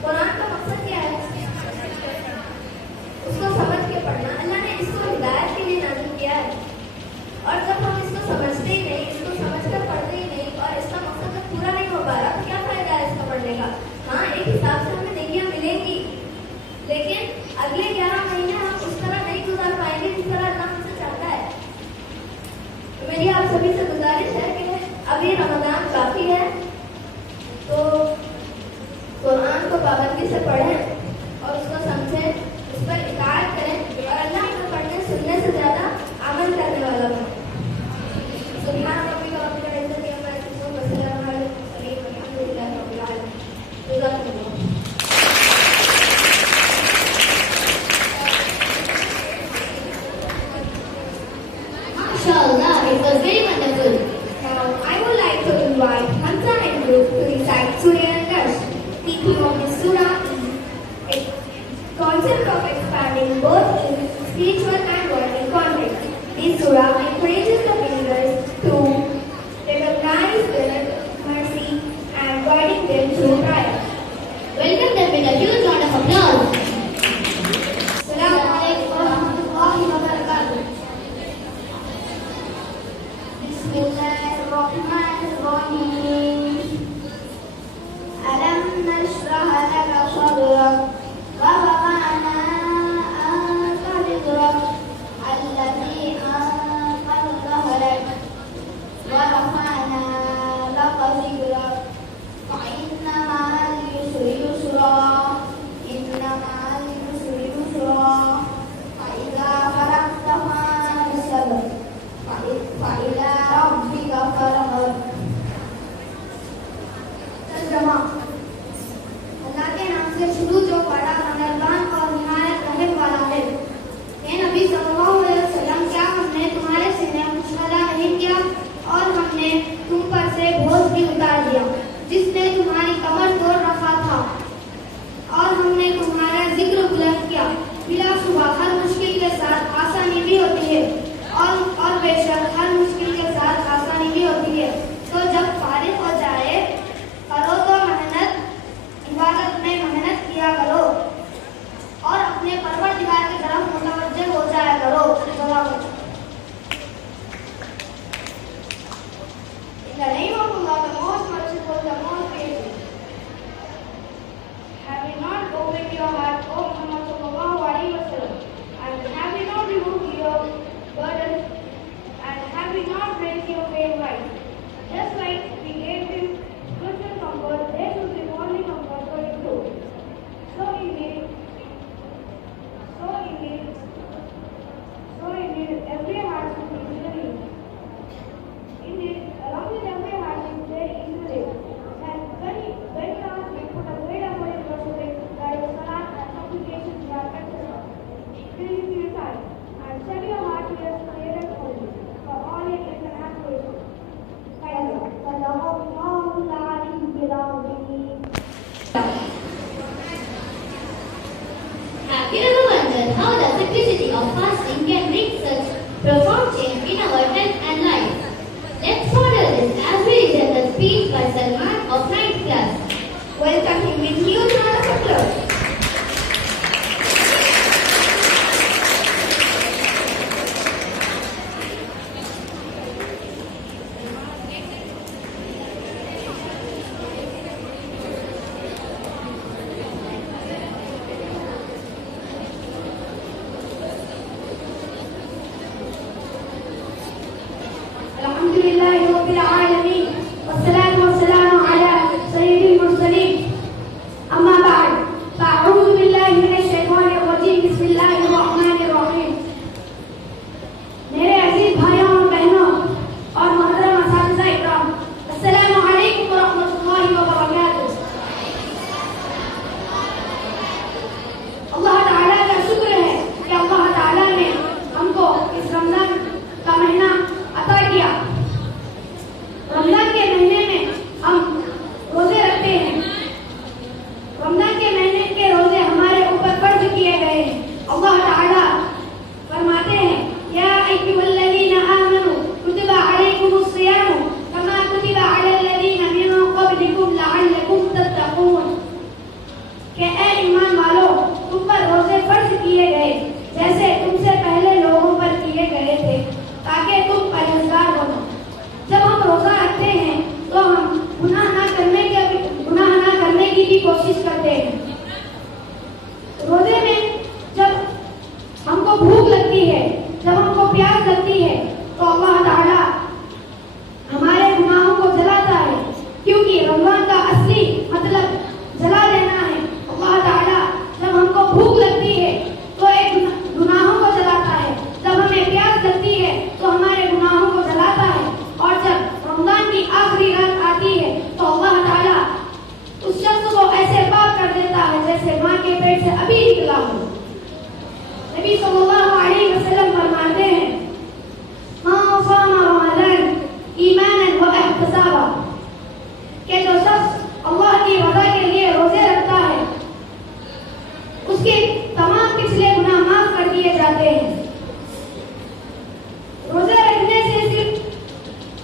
कुरान का मकसद क्या है? उसको समझ के पढ़ना। अल्लाह ने इसको हिदायत के लिए नाज़िल किया है, और जब हम इसको समझते ही नहीं, इसको समझकर पढ़ते ही नहीं, और इसका मकसद जब पूरा नहीं हो पा रहा, तो क्या फायदा है इसका पढ़ने का? हाँ, एक हिसाब से हमें नेकियां मिलेंगी, लेकिन अगले 11 महीने हम उस तरह नहीं गुजार पाएंगे जिस तरह अल्लाह हमसे चाहता है। तो मेरी आप सभी से गुजारिश है कि अभी रमजान काफी है, तो कुरान को पाबंदी से पढ़ें और उसको समझें, उस पर इताअत करें, और अल्लाह को पढ़ने सुनने से ज्यादा अमल करने वाला बने। सुभान रब्बिका रब्बिल इज्जति अम्मा यसिफून व सलामुन अलल मुरसलीन वल्हम्दुलिल्लाहि रब्बिल आलमीन। जज़ाकुमुल्लाह। MashaAllah, it was very wonderful. Now, I would like to invite Hamza and group to recite Surah Al-Nasr. The theme of this surah is a concept of expanding both in spiritual and worldly context. This surah encourages the believers to recognize their mercy and guiding them through prayer. Welcome them with a huge round of applause. Assalamu alaikum wa rahmatullahi wa barakatuh. Bismillahirrahmanirrahim. Alam nashrah laka sadrak wa wada'na anka wizrak alladhi anqadha dhahrak wa rafa'na laka dhikrak fa inna ma'al yusri yusra inna ma'al yusri yusra fa idza faragta fansab fa ila rabbika farghab. तर्जुमा। अल्लाह के नाम से शुरू जो बड़ा मेहरबान और निहायत रहम वाला है। हे नबी सल्लल्लाहु अलैहि वसल्लम, क्या हमने तुम्हारे सीने में मुश्किला नहीं किया और हमने तुम पर से बोझ भी उतार दिया जिसने तुम्हारी कमर तोड़ रखा था, और हमने तुम्हारा जिक्र बुलंद किया। बिलाशुबा हर मुश्किल के साथ आसानी भी होती है, और बेशक हर मुश्किल के साथ आसानी भी होती है। तो जब फारिग हो जाए करो तो इबादत में मेहनत किया करो और अपने परवरदिगार की तरफ मुतवज्जे हो जाया करो। In the name of Allah, the most merciful, the most gracious. Have you not opened your heart, O Muhammad sallallahu alaihi wasallam, and have you not removed your burden, and have you not raised your veil right? Just like we gave him good and comfort, there should be only comfort for you too. So indeed, every hardship is relieved. Indeed, along with every hardship, there is relief. And when you ask, we put a great effort in pursuing that your salat and supplications are accepted. Fill you your time and set your heart to your Creator only for all your needs and aspirations. Have you ever wondered how the simplicity of fasting can bring such profound change in our health and life? Let's ponder this as we listen the speech by Salman of 9th class. Welcome him with huge round of applause. Alhamdulillahi Rabbil Alameen. Wassalatu wassalamu ala Sayyidil Mursaleen. होते हैं। रोजे में जब हमको भूख लगती है, जब हमको प्यास लगती है, तो अल्लाह ताला हमारे गुनाहों को जलाता है, क्योंकि रमजान का असली मतलब जला देना है। अल्लाह ताला जब हमको भूख लगती है तो एक गुनाहों को जलाता है, जब हमें प्यास लगती है तो हमारे गुनाहों को जलाता है, और जब रमजान की आखिरी रात आती है तो अल्लाह ताला उस शख्स को ऐसे पाक कर देता है जैसे माँ के पेट से अभी निकला हो। नबी सल्लल्लाहु अलैहि वसल्लम फरमाते हैं, हाँ सामा रमजान ईमानन व इहतिसाबा, कि जो शख्स अल्लाह की रज़ा के लिए रोजे रखता है उसके तमाम पिछले गुनाह माफ कर दिए जाते हैं। रोजे रखने से सिर्फ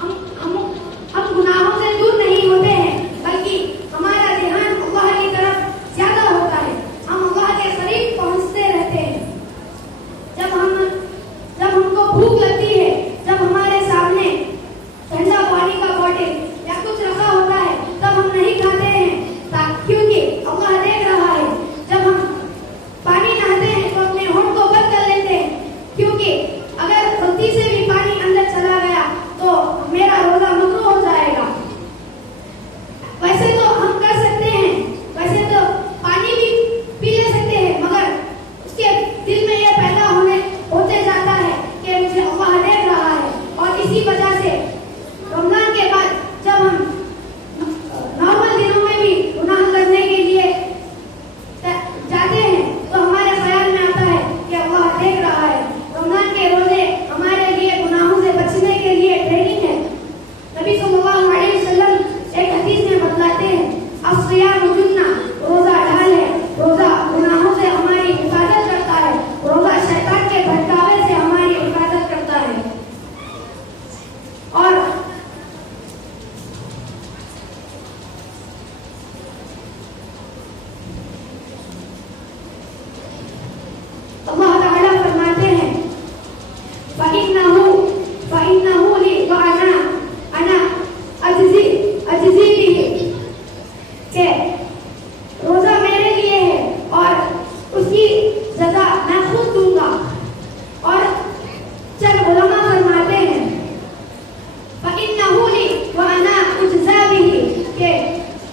हम गुनाहों से दूर नहीं होते हैं, बल्कि हमारा ध्यान अल्लाह की तरफ ज्यादा होता है, हम अल्लाह के करीब पहुंचते रहते हैं। जब हमको भूख लगती है, जब हमारे सामने ठंडा पानी का बॉटल या कुछ रखा होता है, तब हम नहीं खाते हैं क्योंकि अल्लाह देख रहा है। जब हम पानी नहाते हैं तो अपने होंठ को बंद कर लेते हैं, क्योंकि अगर गलती से भी पानी अंदर चला गया तो मेरा रोजा मकरूह हो जाएगा। वैसे तो हम कर सकते हैं, वैसे तो पानी भी पी ले सकते हैं, मगर उसके दिल में यह पैदा होते जाता है कि मुझे अल्लाह देख रहा है, और इसी वजह से रमजान के बाद जब हम नॉर्मल दिनों में भी गुनाह करने के लिए जाते हैं तो हमारे ख्याल में आता है कि अल्लाह देख रहा है। रमजान के रोजे हमारे लिए गुनाहों से बचने के लिए ट्रेनिंग है। नबी सल्लल्लाहु अलैहि वसल्लम एक हदीस में बतलाते हैं, अस्सियामु जुन्ना, रोजा ढाल है, रोजा गुनाहों से हमारी हिफाजत करता है, रोजा शैतान के भटकावे से हमारी हिफाजत करता है। और अल्लाह ताला फरमाते हैं, फ़इन्नहु ली व अना अजज़ी बिही, के रोजा मेरे लिए है और उसकी सज़ा मैं खुद दूंगा। और चंद उलमा फरमाते हैं, फ़इन्नहु ली व अना उजज़ा बिही, के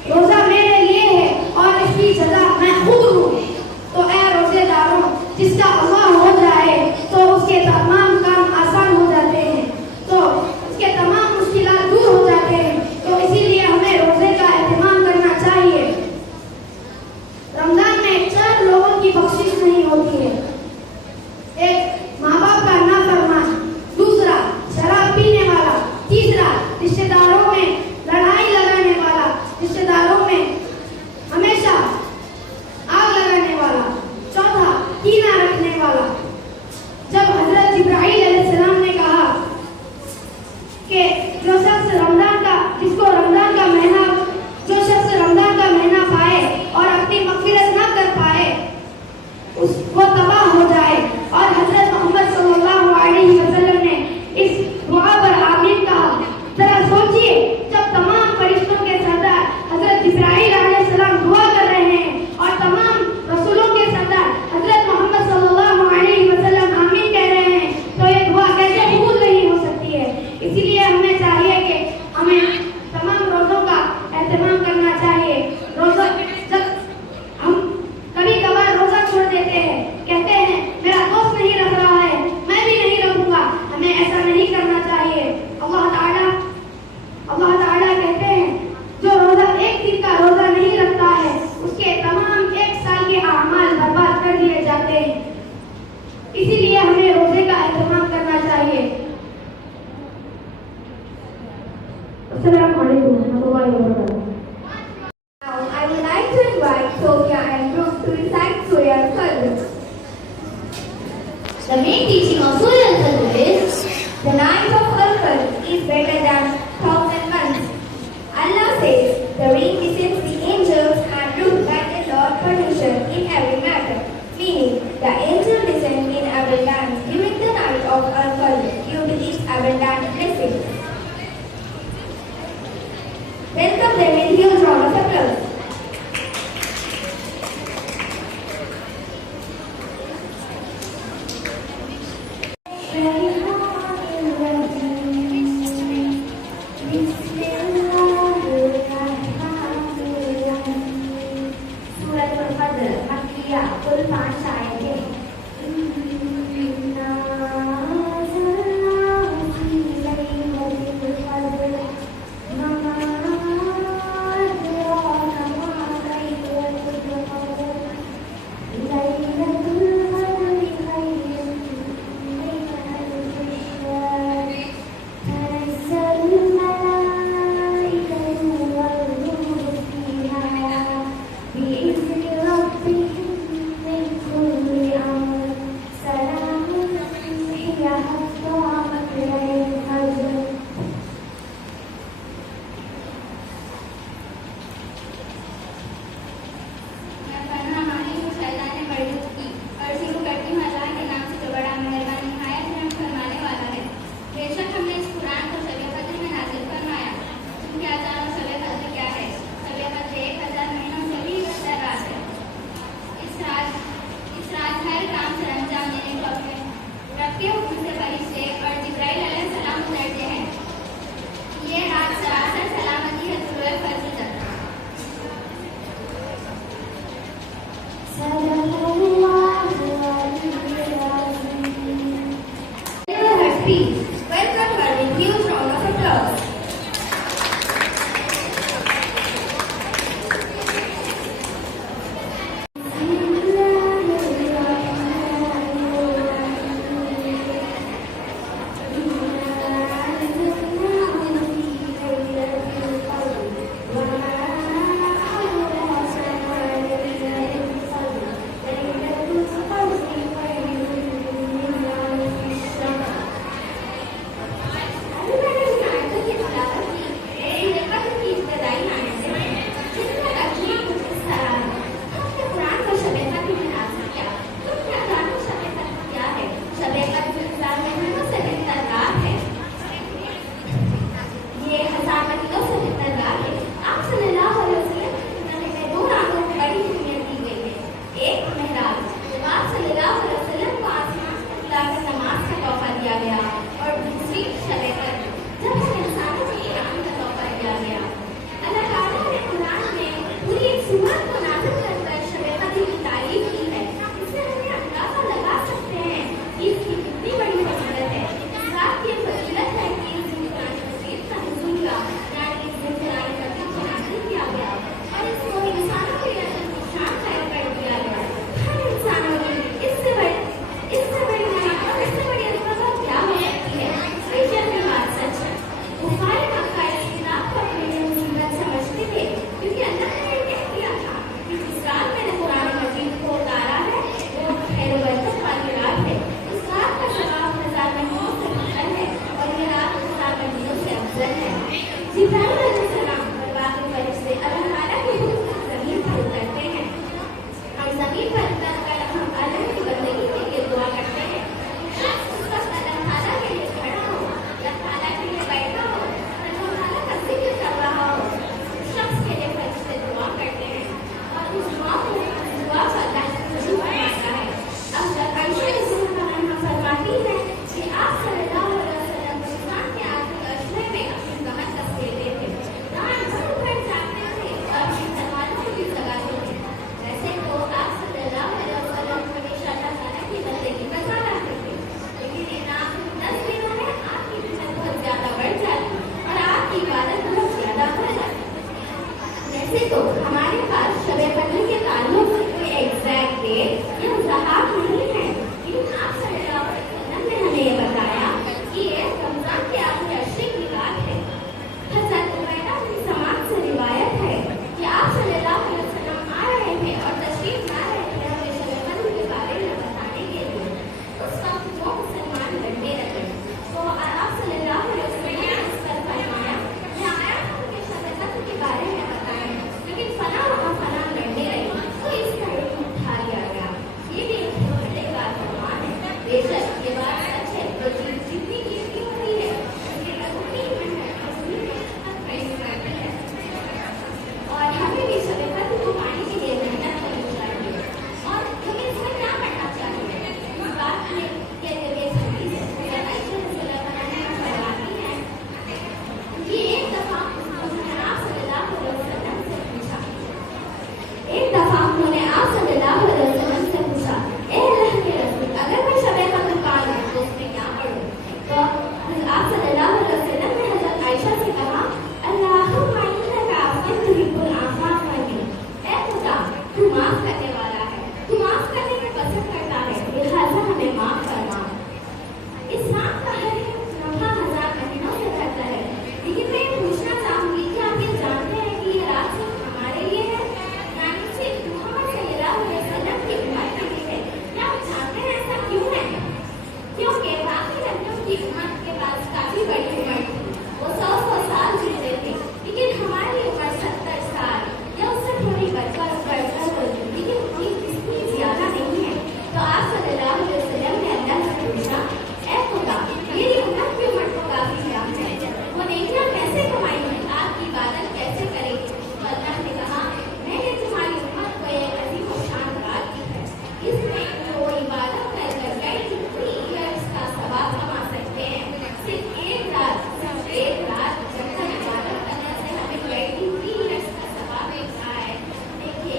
रोजा मेरे लिए है और इसकी सज़ा मैं खुद दूं। तो ऐ रोजेदारों, जिसका अल्लाह हो जाए तो उसके तमाम काम आसान हो जाते हैं, तो उसके तमाम मुश्किलात दूर हो जाते हैं। तो इसीलिए हमें रोजे का एहतमाम करना चाहिए। रमजान में 4 लोगों की बख्शिश नहीं होती है। एक, माँ बाप का नाफरमान, दूसरा शराब पीने वाला, तीसरा रिश्तेदारों में लड़ाई लगाने वाला, रिश्तेदारों में हमेशा आग लगाने वाला, चौथा कीना रखने वाला। जब हजरत जिब्राइल अलैहिस्सलाम ने कहा कि जो शख्स रमजान का महीना पाए और अपनी मग़फ़िरत ना कर पाए वो तबाह हो जाए, और हजरत मोहम्मद सल्लल्लाहु अलैहि वसल्लम ने इस दुआ पर आमीन कहा। जरा सोचिए, जब तमाम फरिश्तों के सरदार हजरत जिब्राइल अलैहिस्सलाम दुआ कर रहे हैं और तमाम रसूलों के सरदार हजरत मोहम्मद सल्लल्लाहु अलैहि वसल्लम आमीन कह रहे हैं, तो ये दुआ कैसे कबूल नहीं हो सकती है। इसीलिए हमें चाहिए कि हमें तमाम रोजों का एहतमाम करना चाहिए। रोजा, जब हम कभी कभार रोजा छोड़ देते हैं, कहते हैं मेरा दोस्त नहीं रख रहा है, मैं भी नहीं रखूंगा, हमें ऐसा नहीं करना चाहिए। अल्लाह ताला कहते हैं, जो रोजा एक दिन का रोजा नहीं रखता है उसके तमाम 1 साल के अमाल बर्बाद कर दिए जाते हैं। इसीलिए हमें रोजे का एहतमाम करना चाहिए। अस्सलामु अलैकुम वरहमतुल्लाहि वबरकातुहू। Now, I would like to invite Sophia and Brooke to recite Surah Al-Qadr. The main teaching of Surah Al-Qadr is, the night of Al-Qadr is better than 1,000 months. Allah says, the ring descends the angels and look by the Lord permission in every matter. Meaning, the angel descends in abundance during the night of Al-Qadr due to its abundant blessings. Welcome them in huge round of applause. सूरत मुफद्दल मक्किया कुल 5 आयतें। इन्ना अंज़लनाहु फी लैलतिल क़द्र वमा अदराका मा लैलतुल क़द्र लैलतुल क़द्रि खैरुम मिन अल्फ़ि शहर तनज़्ज़लुल मलाइकतु वल-रूहु फ़ीहा بإذن ربهم من كل أمر سلام هي حتى مطلع الفجر मैं पढ़ना मानी हूँ शैतान ने बड़ी की और शुरू करती हूँ अल्लाह के नाम से जो बड़ा मेहरबान निहायत रहम फरमाने वाला है। बेशक हमने इस कुरान को शब कद्र में नाज़िल फरमाया। तुम क्या जानो शब कद्र क्या है? शब कद्र 1000 महीनों से भी बेहतर रात है। इस रात हर काम से अंजाम देने को अपने रब के हुक्म से फरिश्ते और जिब्राइल अलैहिस्सलाम उतरते हैं। ये रात सरासर सलामती है तुलुए फज्र तक। Her speech. Welcome her with huge round of applause. वैसे तो हमारे पास शब कद्र के ताल्लुक से कोई एग्जाम तू माफ करने वाला है, तू माफ करने में पसंद करता है, लिहाजा हमें माफ करना। इस माफ का हर लम्हा 1000 महीनों से बेहतर है। लेकिन मैं ये पूछना चाहूंगी कि आप ये जानते हैं कि ये रात सिर्फ हमारे लिए है, यानी सिर्फ मोहम्मद सल्लल्लाहु अलैहि वसल्लम की उम्मत के लिए है? क्या आप जानते हैं ऐसा क्यों है? क्योंकि बाकी नबियों की उम्मत के पास काफी बड़ी उम्र थी, वो 100 साल जीते थे, लेकिन हमारी उम्र 70 साल या उससे थोड़ी बढ़कर होगी, लेकिन उतनी इतनी ज्यादा नहीं है। तो आप सल्लल्लाहु अलैहि वसल्लम ने अल्लाह से पूछा, ऐ खुदा, मेरी उम्मत की उम्र तो काफी कम है, वो नेकियां कैसे कमाएंगे, आपकी इबादत कैसे करेंगे? तो अल्लाह ने कहा, मैंने तुम्हारी उम्मत को एक अजीम और शान रात दी है, इसमें वो इबादत कर गए पूरी ईयर्स का सवाब कमा सकते हैं। सिर्फ एक रात जब तक इबादत करने से हमें गए पूरी ईयर्स का सवाब मिलता है। देखिए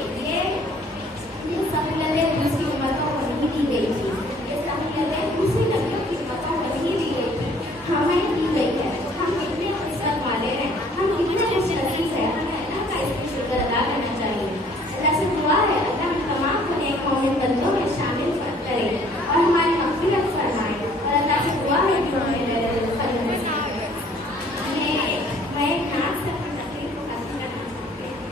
ये सहूलतें दूसरी उम्मतों को नहीं दी गई थी, ये सहूलतें दूसरी नबियों की उम्मतों को नहीं दी गई थी, हमें दी गई है। हम कितने किस्मत वाले हैं, हम कितने खुशनसीब हैं, हमें अल्लाह का इसमें शुक्र अदा करना चाहिए। अल्लाह से दुआ है अल्लाह हम तमाम को नेक मोमिन बंदों में शामिल करे और हमारी मग़फ़िरत फरमाए। और अल्लाह से दुआ है कि हमें लैलतुल क़द्र नसीब करे। मैं एक नात से अपनी तकरीर को खत्म करना चाहती हूँ।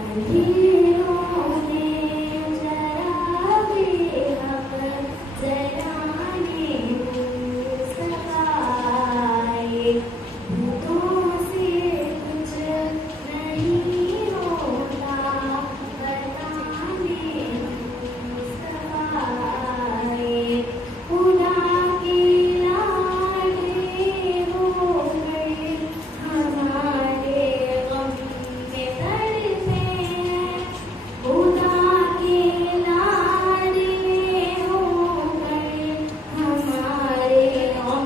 अंधेरों में जरा बेहक जलाने सकाए, भूतों से कुछ नहीं होता बताने सकाए। खुदा के लाडले हो गए हमारे गम में तड़पे हैं, खुदा के लाडले हो गए हमारे गम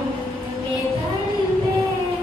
में तड़पे हैं।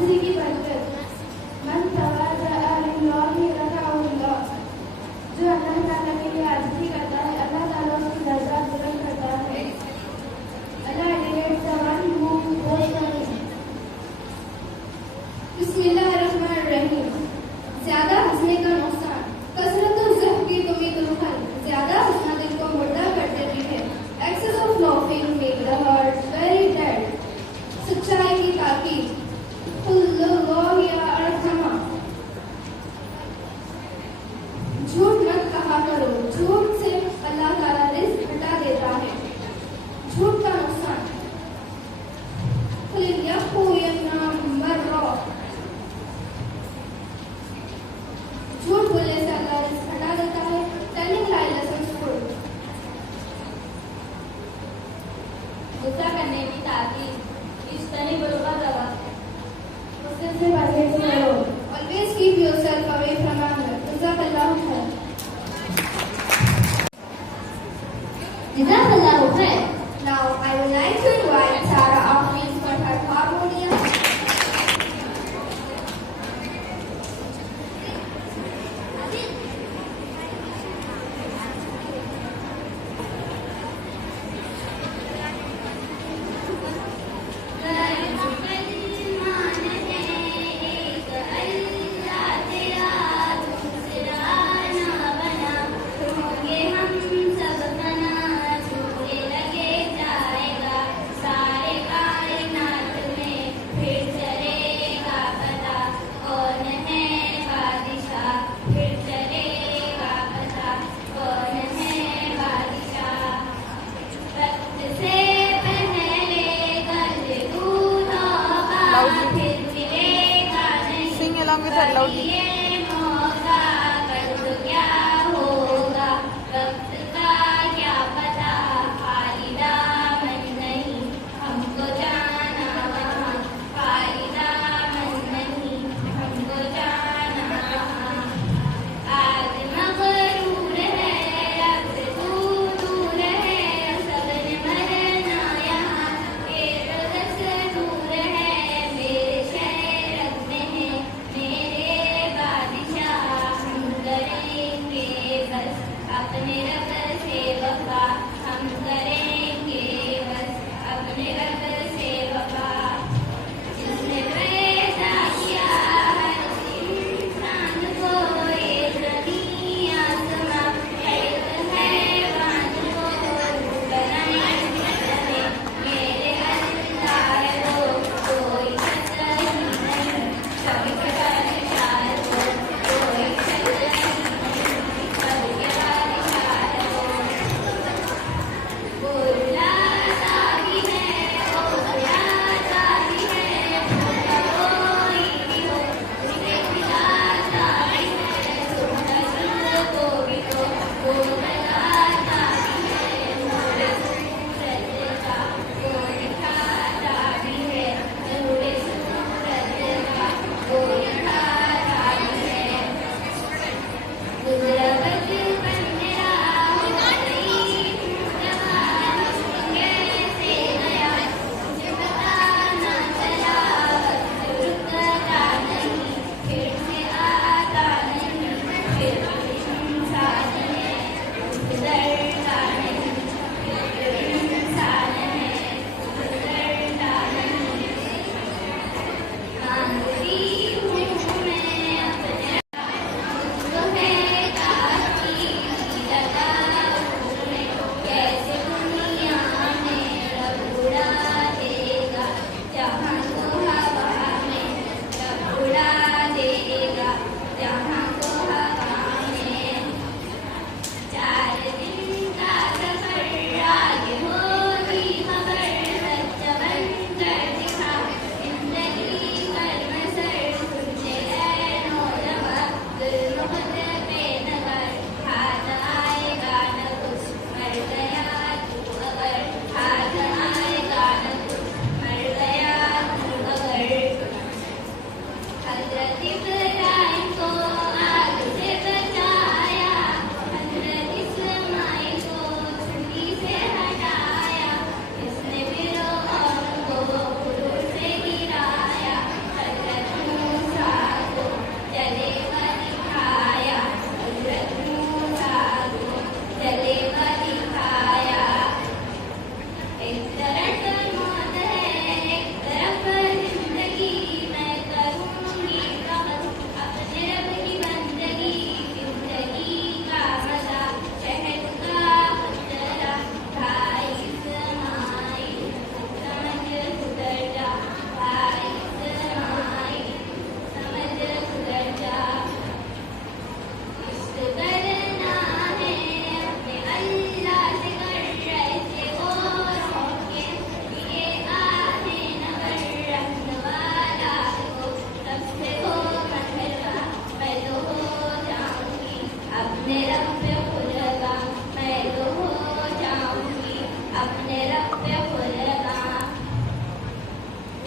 किसी की बरकत। मन तवाज़ा लिल्लाहि रफ़अहुल्लाह। जो अल्लाह ताला के लिए आजिज़ी करता है, अल्लाह ताला उसकी दर्जात बुलंद करता है। अल्लाह elevates the one who goes on it. बिस्मिल्लाहिर्रहमानिर्रहीम। ज्यादा हंसने का नुकसान। कसरत की तुमी दुल्हन। ज्यादा हंसना दिल को मुर्दा कर देती है। Excess of laughing make the heart very dead. सच्चाई की ताकीद। कुल्लुल्लाह या अरहमा। झूठ मत कहा करो, झूठ से अल्लाह ताला रिज़्क़ हटा देता है। झूठ का नुकसान। कुल यक़ू यन्ना मर्रा। झूठ बोलने से अल्लाह रिज़्क़ हटा देता है। टेलिंग लाई लेसन्स फुल। गुस्सा करने की ताकीद। इश्तनी बरोबर दवा। गुस्से से परहेज करो। Always keep yourself away from anger. जज़ाकल्लाहु खैर। जज़ाकल्लाहु खैर। Now I would like to invite Sarah Ahmed for her harmonium. Sing along with her loudly.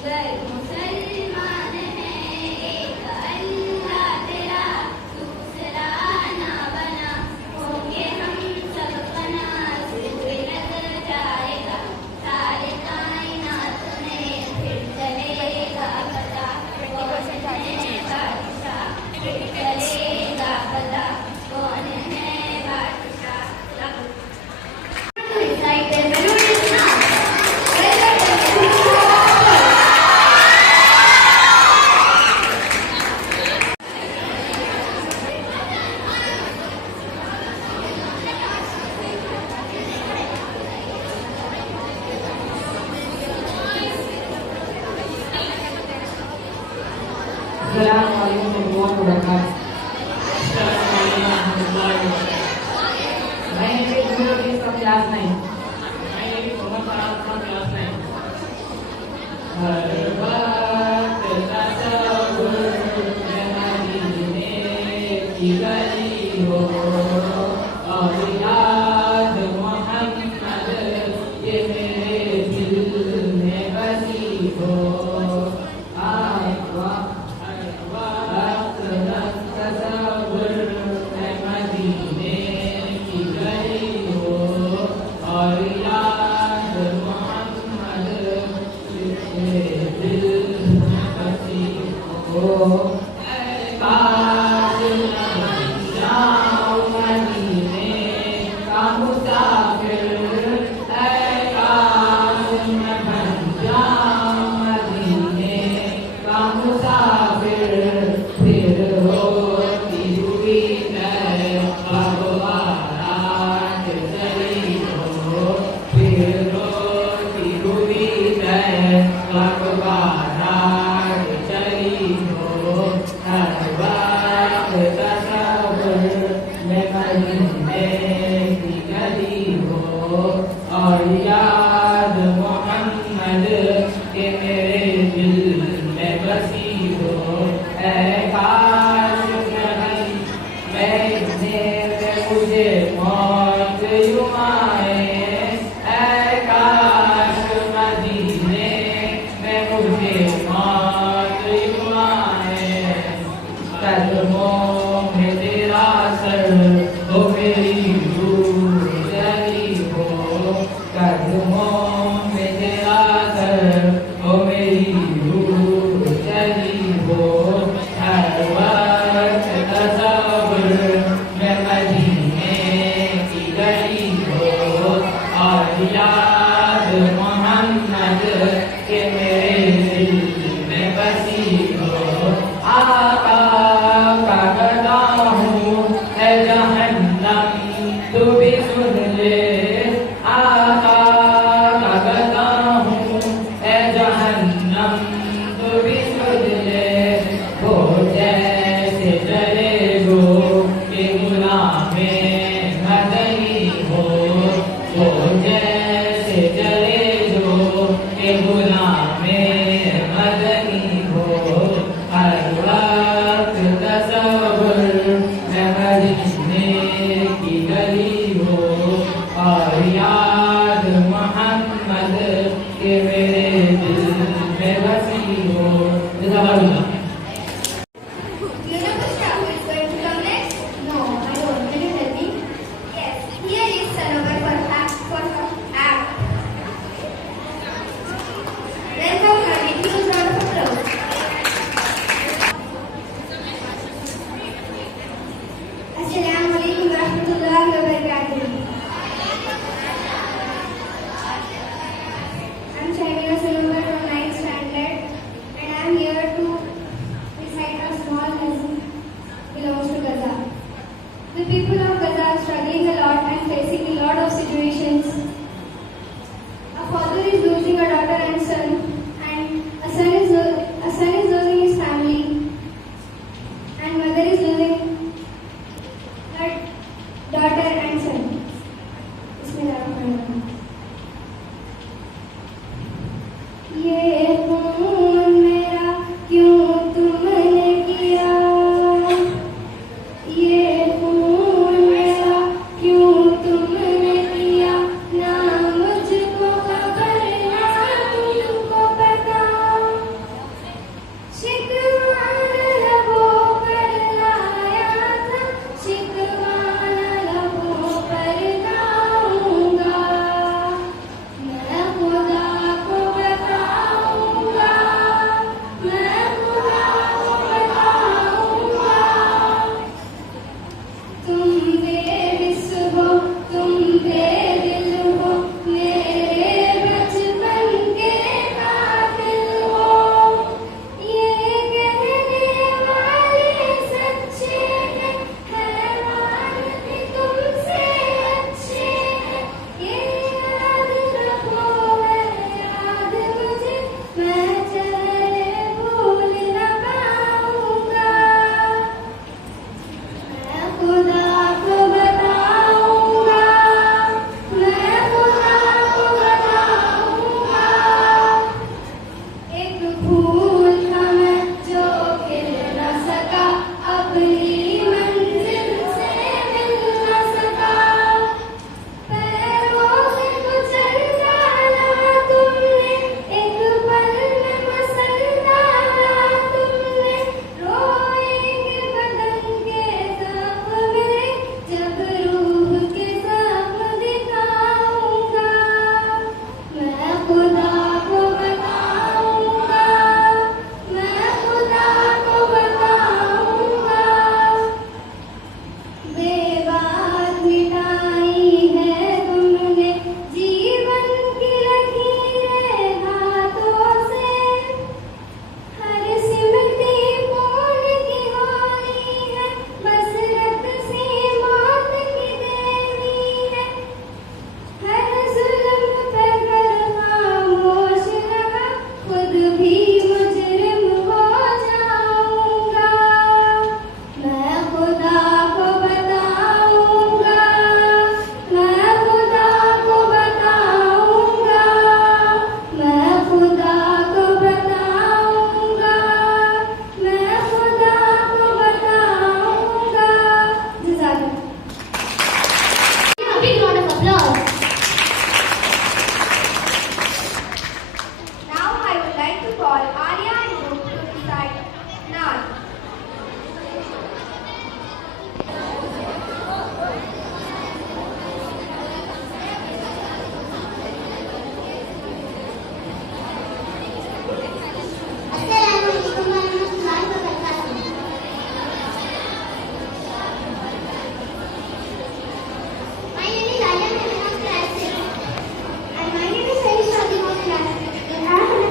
गर मुसलमान है एक अल्लाह तेरा दूसरा ना बना होंगे हम सब बना सूर्य लग जाएगा सारे कायनात में फिर चलेगा पता कौन है बादशाह फिर चलेगा पता कौन है बादशाह to recite the melodious now. Assalamualaikum warahmatullahi wabarakatuh. My name is Guru from class 9. My name is Mohammad Farhan from class 9. हर बात तसव्वुर मदीने की गली हो और याद मोहम्मद ये मेरे दिल में बसी हो हर बात तसव्वुर मदीने की गली हो और याद मोहम्मद ये दिल में बसी हो काश न बन जाऊं मदीने का मुसाफिर काश न बन जाऊं मदीने का मुसाफिर फिर होती हुई मैं भगवान चली हो फिर होती हुई मैं भगवान चली हो हर बात तसव्वुर में मदीने की गली हो और याद मोहम्मद के मेरे दिल में बसी हो ऐ काश मुझे मौत यूं आए ऐ काश मदीने में मुझे मौत यूं आए कदमों में तेरा सर हो मेरी रूह जली हो कदमों में तेरा सर हो मेरी रूह जली हो हर वक्त तसव्वुर में मदीने की गली हो और याद मोहम्मद के मेरे दिल में बसी हो आका का गदा हूँ है जहन्नम तू भी सुन ले आका का गदा हूँ है जहन्नम तू भी सुन ले वो जैसे जले जो के गुलामे मदनी हो वो जैसे जले जो के गुलामे मदनी हो हर वक्त तसव्वुर में मदीने की गली हो और याद मोहम्मद के मेरे दिल में बसी हो You know the staff who is going to come next? No, I don't. Can you tell me? Yes, here is Sanobar for her act. Welcome her with huge round of applause. Assalamualaikum warahmatullahi wabarakatuh. I'm Shamina Sanobar from 9th standard and I'm here to एक फूल था मैं जो खिल न सका, अपनी मंजिल से मिल न सका। पैरों से कुचल डाला तुमने, एक पल में मसल डाला तुमने। रोएंगे बदन के जख्म जब रूह के जख्म दिखाऊंगा। मैं खुदा को बताऊंगा, मैं खुदा को बताऊंगा। बेबाक मिटाई है तुमने जीवन की लकीरें हाथों से। हर सिमटी फूल की होली है, बस रत सी मौत की देवी है। हर जुल्म पे कर खामोश रहा, खुद भी मुजरिम हो जाऊंगा। मैं खुदा को बताऊंगा, मैं खुदा को बताऊंगा, मैं खुदा को बताऊंगा, मैं खुदा को बताऊंगा। जज़ाकल्लाह। A big round of applause. Now I would like to call Arya and Luke to recite Naat. Assalamualaikum warahmatullahi wabarakatuh. My name is Arya and I'm class 6. And my name is Sarish Shadi of class 6. And I am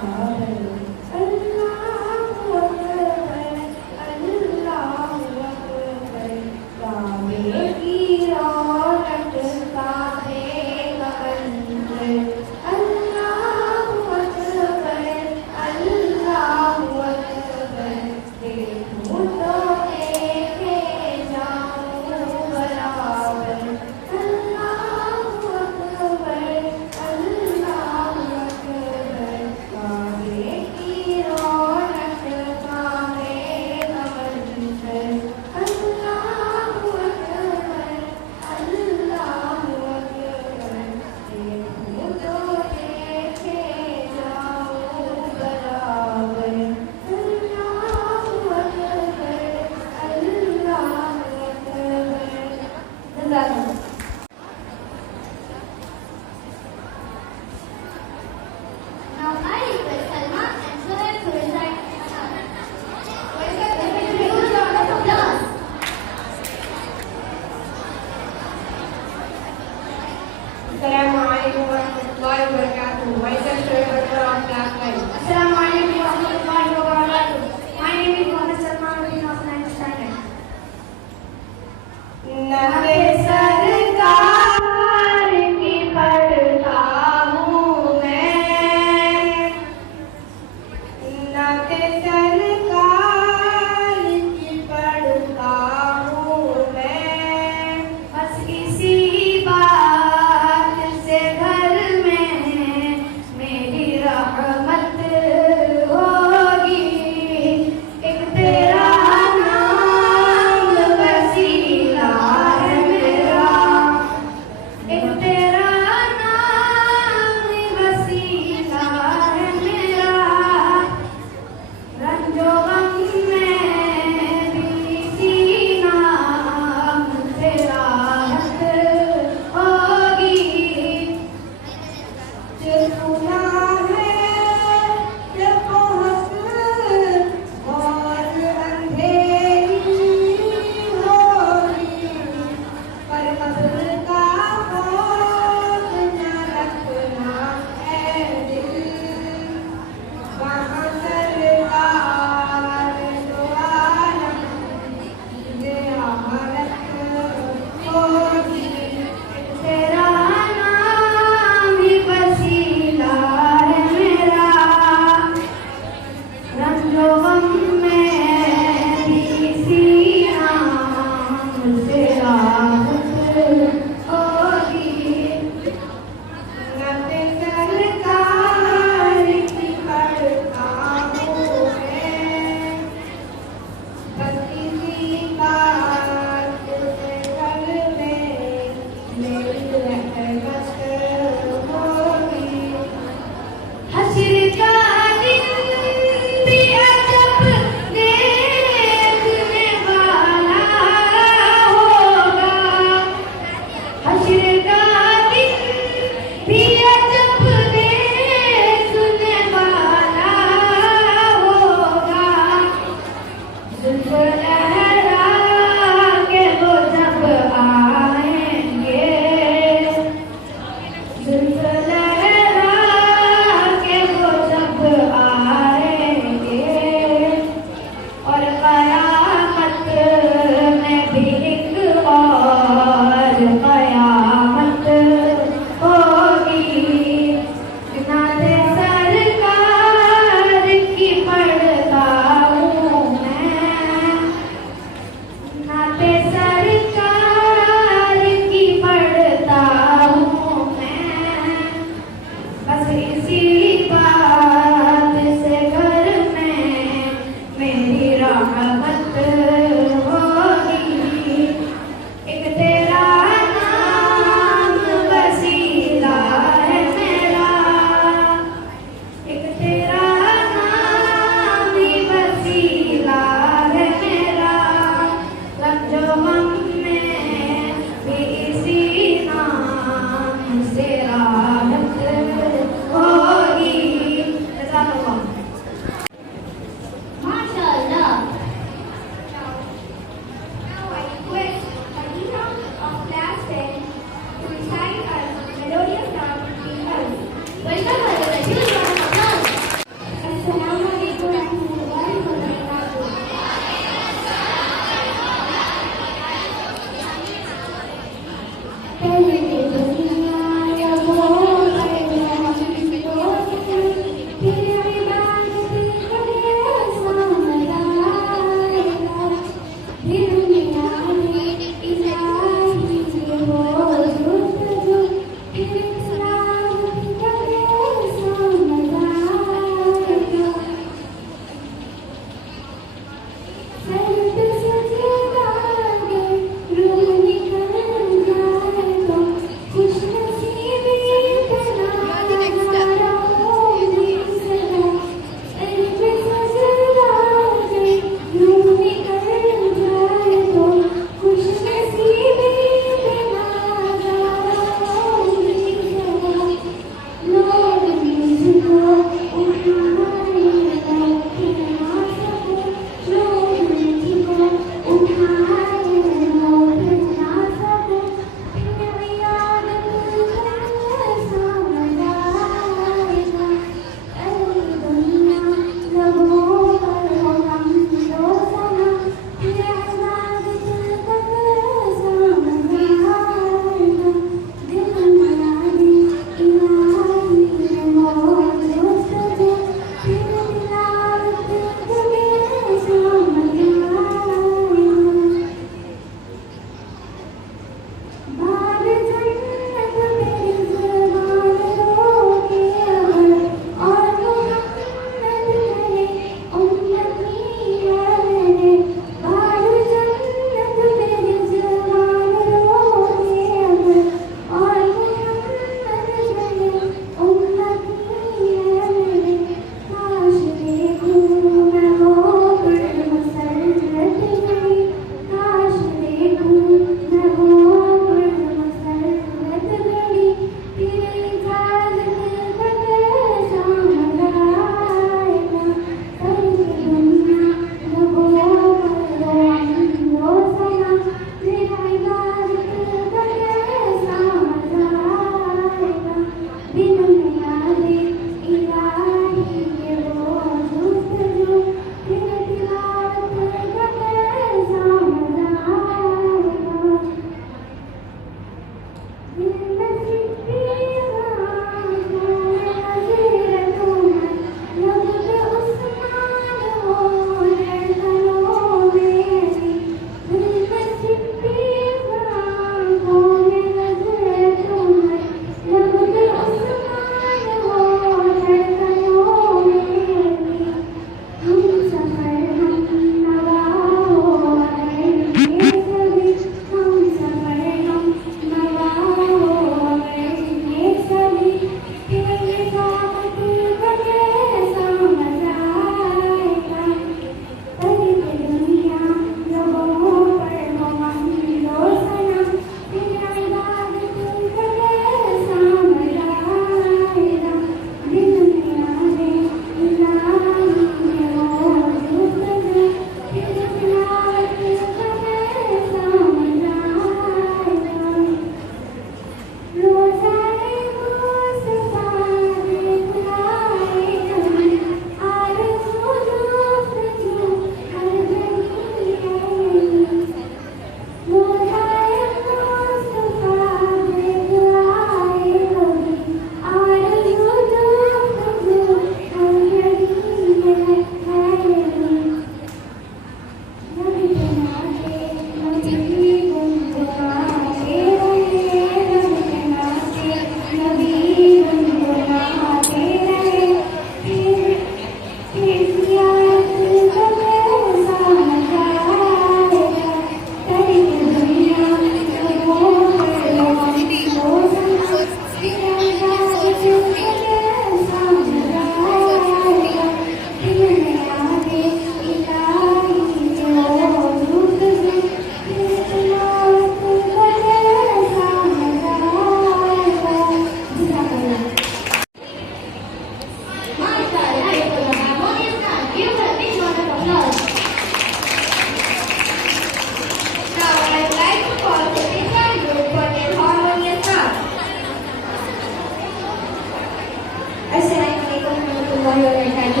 Manu,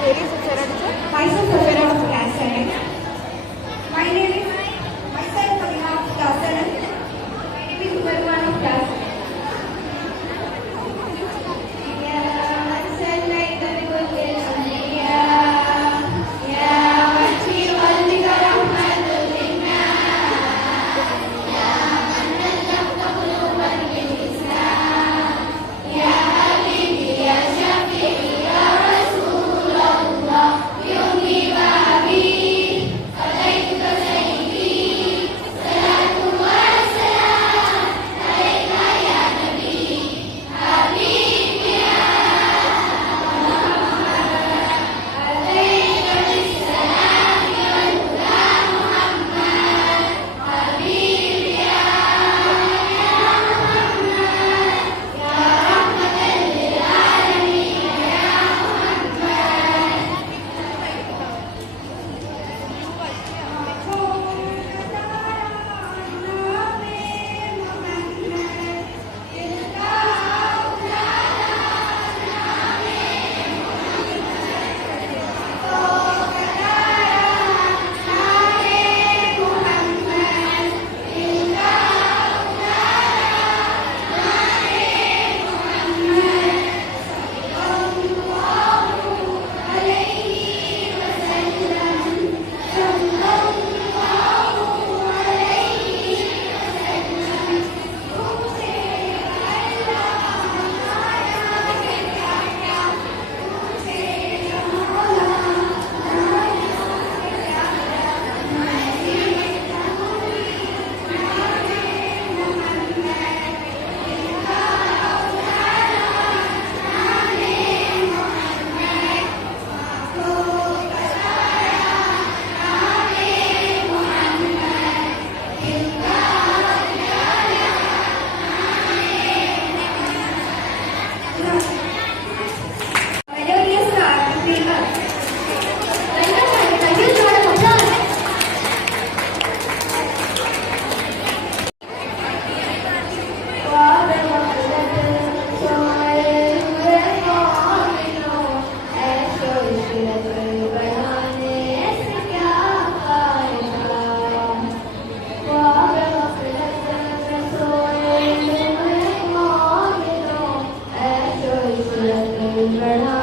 Ladies, Sarah teacher. myself Safira of class 7. My name is myself Fatima of class 7. My name is Umarman of class 7. Melodious start to feel up. Welcome and a huge round of applause. Bernard.